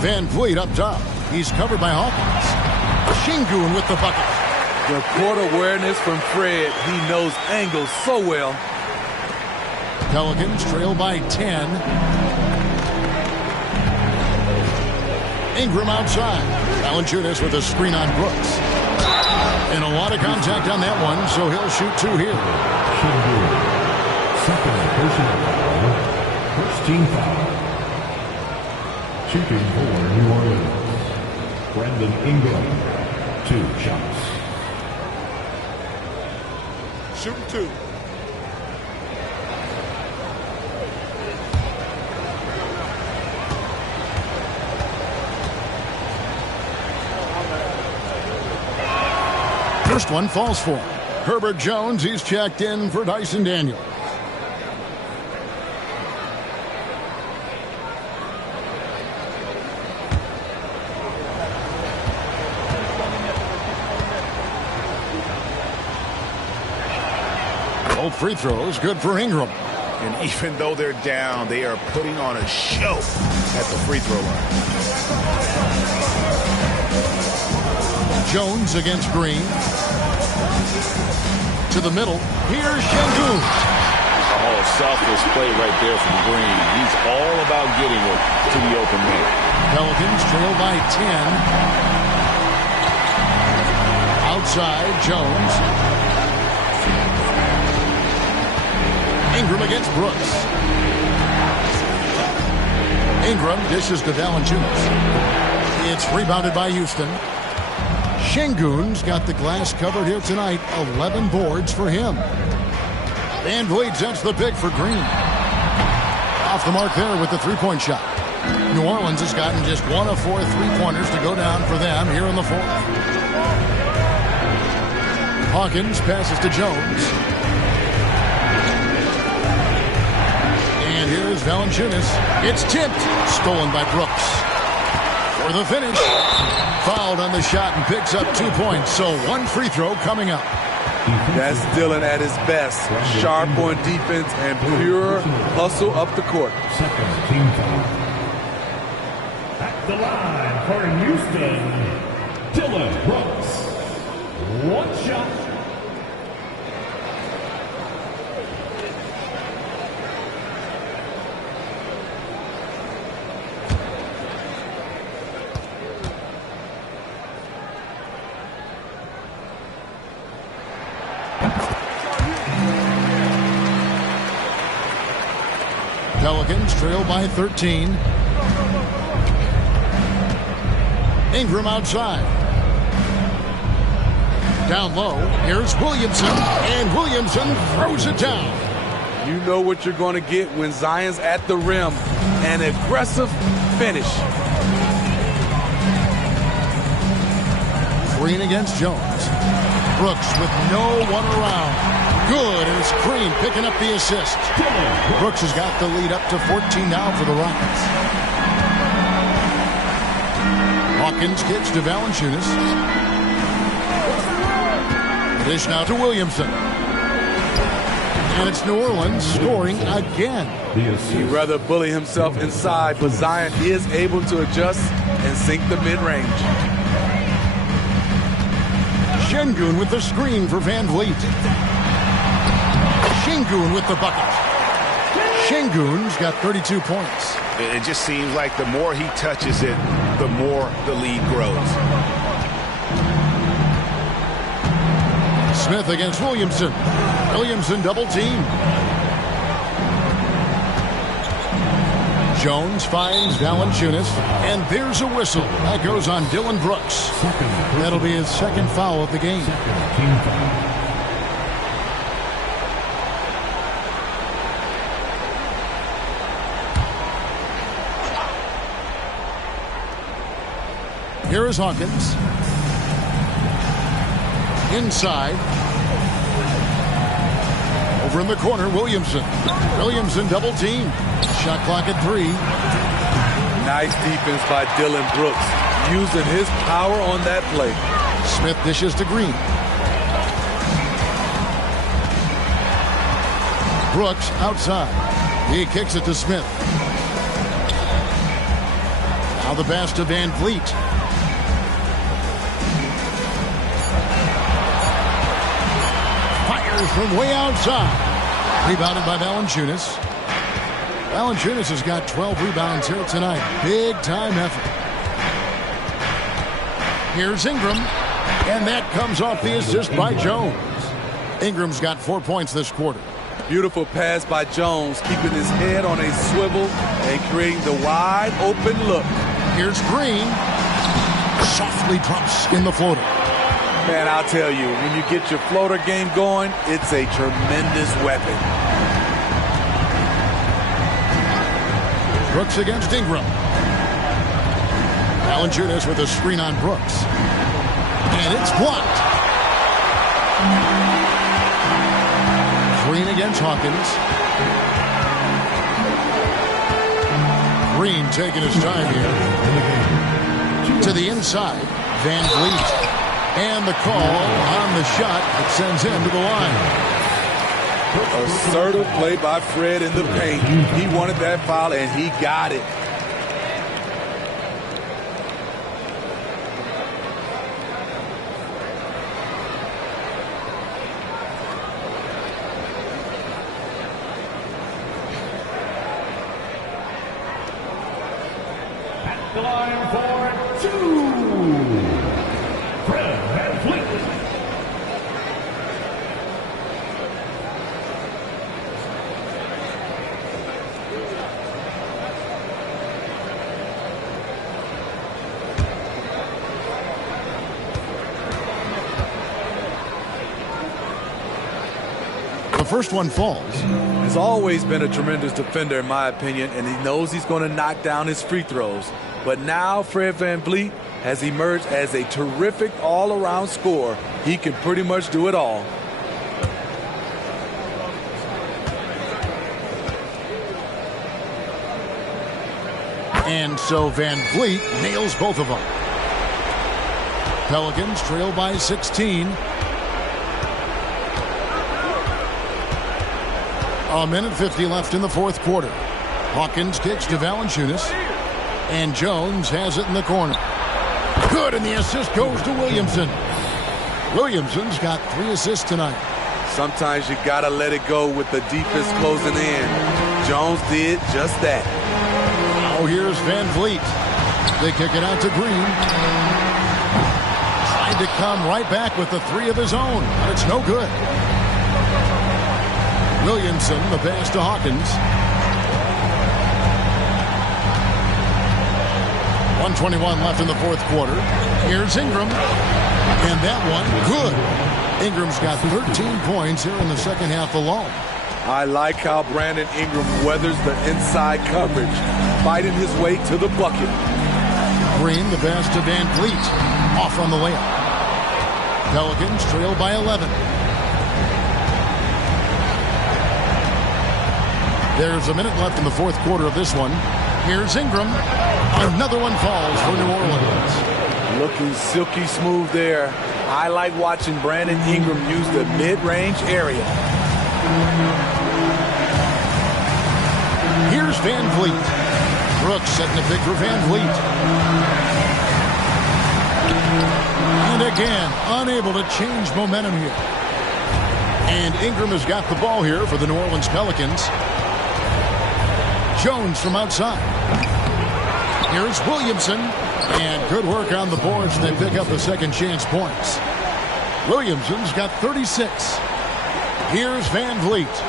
VanVleet up top. He's covered by Hawkins. Şengün with the bucket. The court awareness from Fred. He knows angles so well. Pelicans trail by 10. Ingram outside. Valanciunas with a screen on Brooks. And a lot of contact on that one, so he'll shoot two here. Second personal foul. First team foul. Shooting for New Orleans. Brandon Ingram. 2 shots. Shooting 2. First one falls for him. Herbert Jones, he's checked in for Dyson Daniels. Both free throws, good for Ingram. And even though they're down, they are putting on a show at the free throw line. Jones against Green. To the middle. Here's Şengün. Oh, selfless play right there from Green. He's all about getting it to the open man. Pelicans trail by 10. Outside, Jones. Ingram against Brooks. Ingram dishes to Valanciunas. It's rebounded by Houston. Şengün's got the glass covered here tonight. 11 boards for him. Van Vliet sets the pick for Green. Off the mark there with the three-point shot. New Orleans has gotten just 1 of 4 three-pointers to go down for them here in the fourth. Hawkins passes to Jones. And here's Valanciunas. It's tipped. Stolen by Brooks. For the finish. Fouled on the shot and picks up 2 points. So 1 free throw coming up. That's Dillon at his best. Sharp on defense and pure hustle up the court. Second team foul. At the line for Houston, Dillon Brooks. 1 shot. Pelicans trail by 13. Ingram outside. Down low, here's Williamson, and Williamson throws it down. You know what you're going to get when Zion's at the rim. An aggressive finish. Green against Jones. Brooks with no one around. Good, and it's Green picking up the assist. Brooks has got the lead up to 14 now for the Rockets. Hawkins kicks to Valanciunas. Dish now to Williamson. And it's New Orleans scoring again. He'd rather bully himself inside, but Zion is able to adjust and sink the mid-range. Şengün with the screen for Van Vliet. Şengün with the bucket. Şengün's got 32 points. It just seems like the more he touches it, the more the lead grows. Smith against Williamson. Williamson double team. Jones finds Valanciunas, and there's a whistle. That goes on Dillon Brooks. That'll be his second foul of the game. Here is Hawkins. Inside. Over in the corner, Williamson. Williamson double team. Shot clock at 3. Nice defense by Dillon Brooks, using his power on that play. Smith dishes to Green. Brooks outside. He kicks it to Smith. Now the pass to Van Vliet. fires from way outside. Rebounded by Valanciunas. Valanciunas has got 12 rebounds here tonight. Big-time effort. Here's Ingram. And that comes off the assist by Jones. Ingram's got 4 points this quarter. Beautiful pass by Jones, keeping his head on a swivel and creating the wide open look. Here's Green. Softly drops in the floater. Man, I'll tell you, when you get your floater game going, it's a tremendous weapon. Brooks against Ingram. Valanciunas with a screen on Brooks. And it's blocked. Green against Hawkins. Green taking his time here. To the inside, Van Vliet. And the call on the shot that sends him to the line. Assertive play by Fred in the paint. He wanted that foul, and he got it. At the line for 2. Fred VanVleet. The first one falls. Has always been a tremendous defender, in my opinion, and he knows he's going to knock down his free throws. But now Fred VanVleet has emerged as a terrific all-around scorer. He can pretty much do it all. And so Van Vliet nails both of them. Pelicans trail by 16. A minute 50 left in the fourth quarter. Hawkins kicks to Valanciunas. And Jones has it in the corner. Good, and the assist goes to Williamson. Williamson's got 3 assists tonight. Sometimes you got to let it go with the defense closing in. Jones did just that. Now here's Van Vliet. They kick it out to Green. Tried to come right back with the 3 of his own, but it's no good. Williamson, the pass to Hawkins. 1:21 left in the fourth quarter. Here's Ingram. And that one, good. Ingram's got 13 points here in the second half alone. I like how Brandon Ingram weathers the inside coverage, fighting his way to the bucket. Green, the pass to Van Vliet. Off on the layup. Pelicans trail by 11. There's a minute left in the fourth quarter of this one. Here's Ingram. Another one falls for New Orleans. Looking silky smooth there. I like watching Brandon Ingram use the mid-range area. Here's Van Vliet. Brooks setting the pick for Van Vliet. And again, unable to change momentum here. And Ingram has got the ball here for the New Orleans Pelicans. Jones from outside. Here's Williamson. And good work on the boards. They pick up the second chance points. Williamson's got 36. Here's Van Vliet.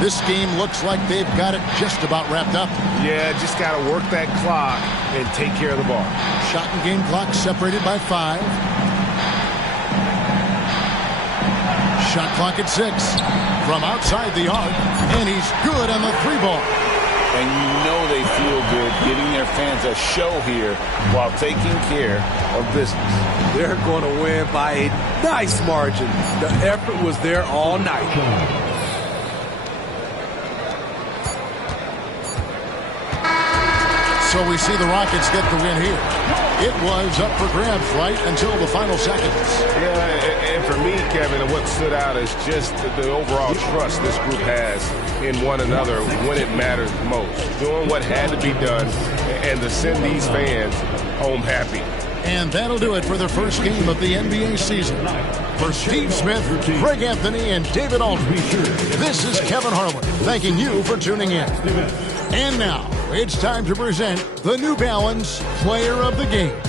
This game looks like they've got it just about wrapped up. Yeah, just got to work that clock and take care of the ball. Shot and game clock separated by 5. Shot clock at 6. From outside the arc, and he's good on the 3-ball. And you know they feel good giving their fans a show here while taking care of business. They're going to win by a nice margin. The effort was there all night. So we see the Rockets get the win here. It was up for grabs right until the final seconds. Yeah, and for me, Kevin, what stood out is just the overall trust this group has in one another when it matters most. Doing what had to be done and to send these fans home happy. And that'll do it for the first game of the NBA season. For Steve Smith, Craig Anthony, and David Aldridge, this is Kevin Harlan thanking you for tuning in. And now, it's time to present the New Balance Player of the Game.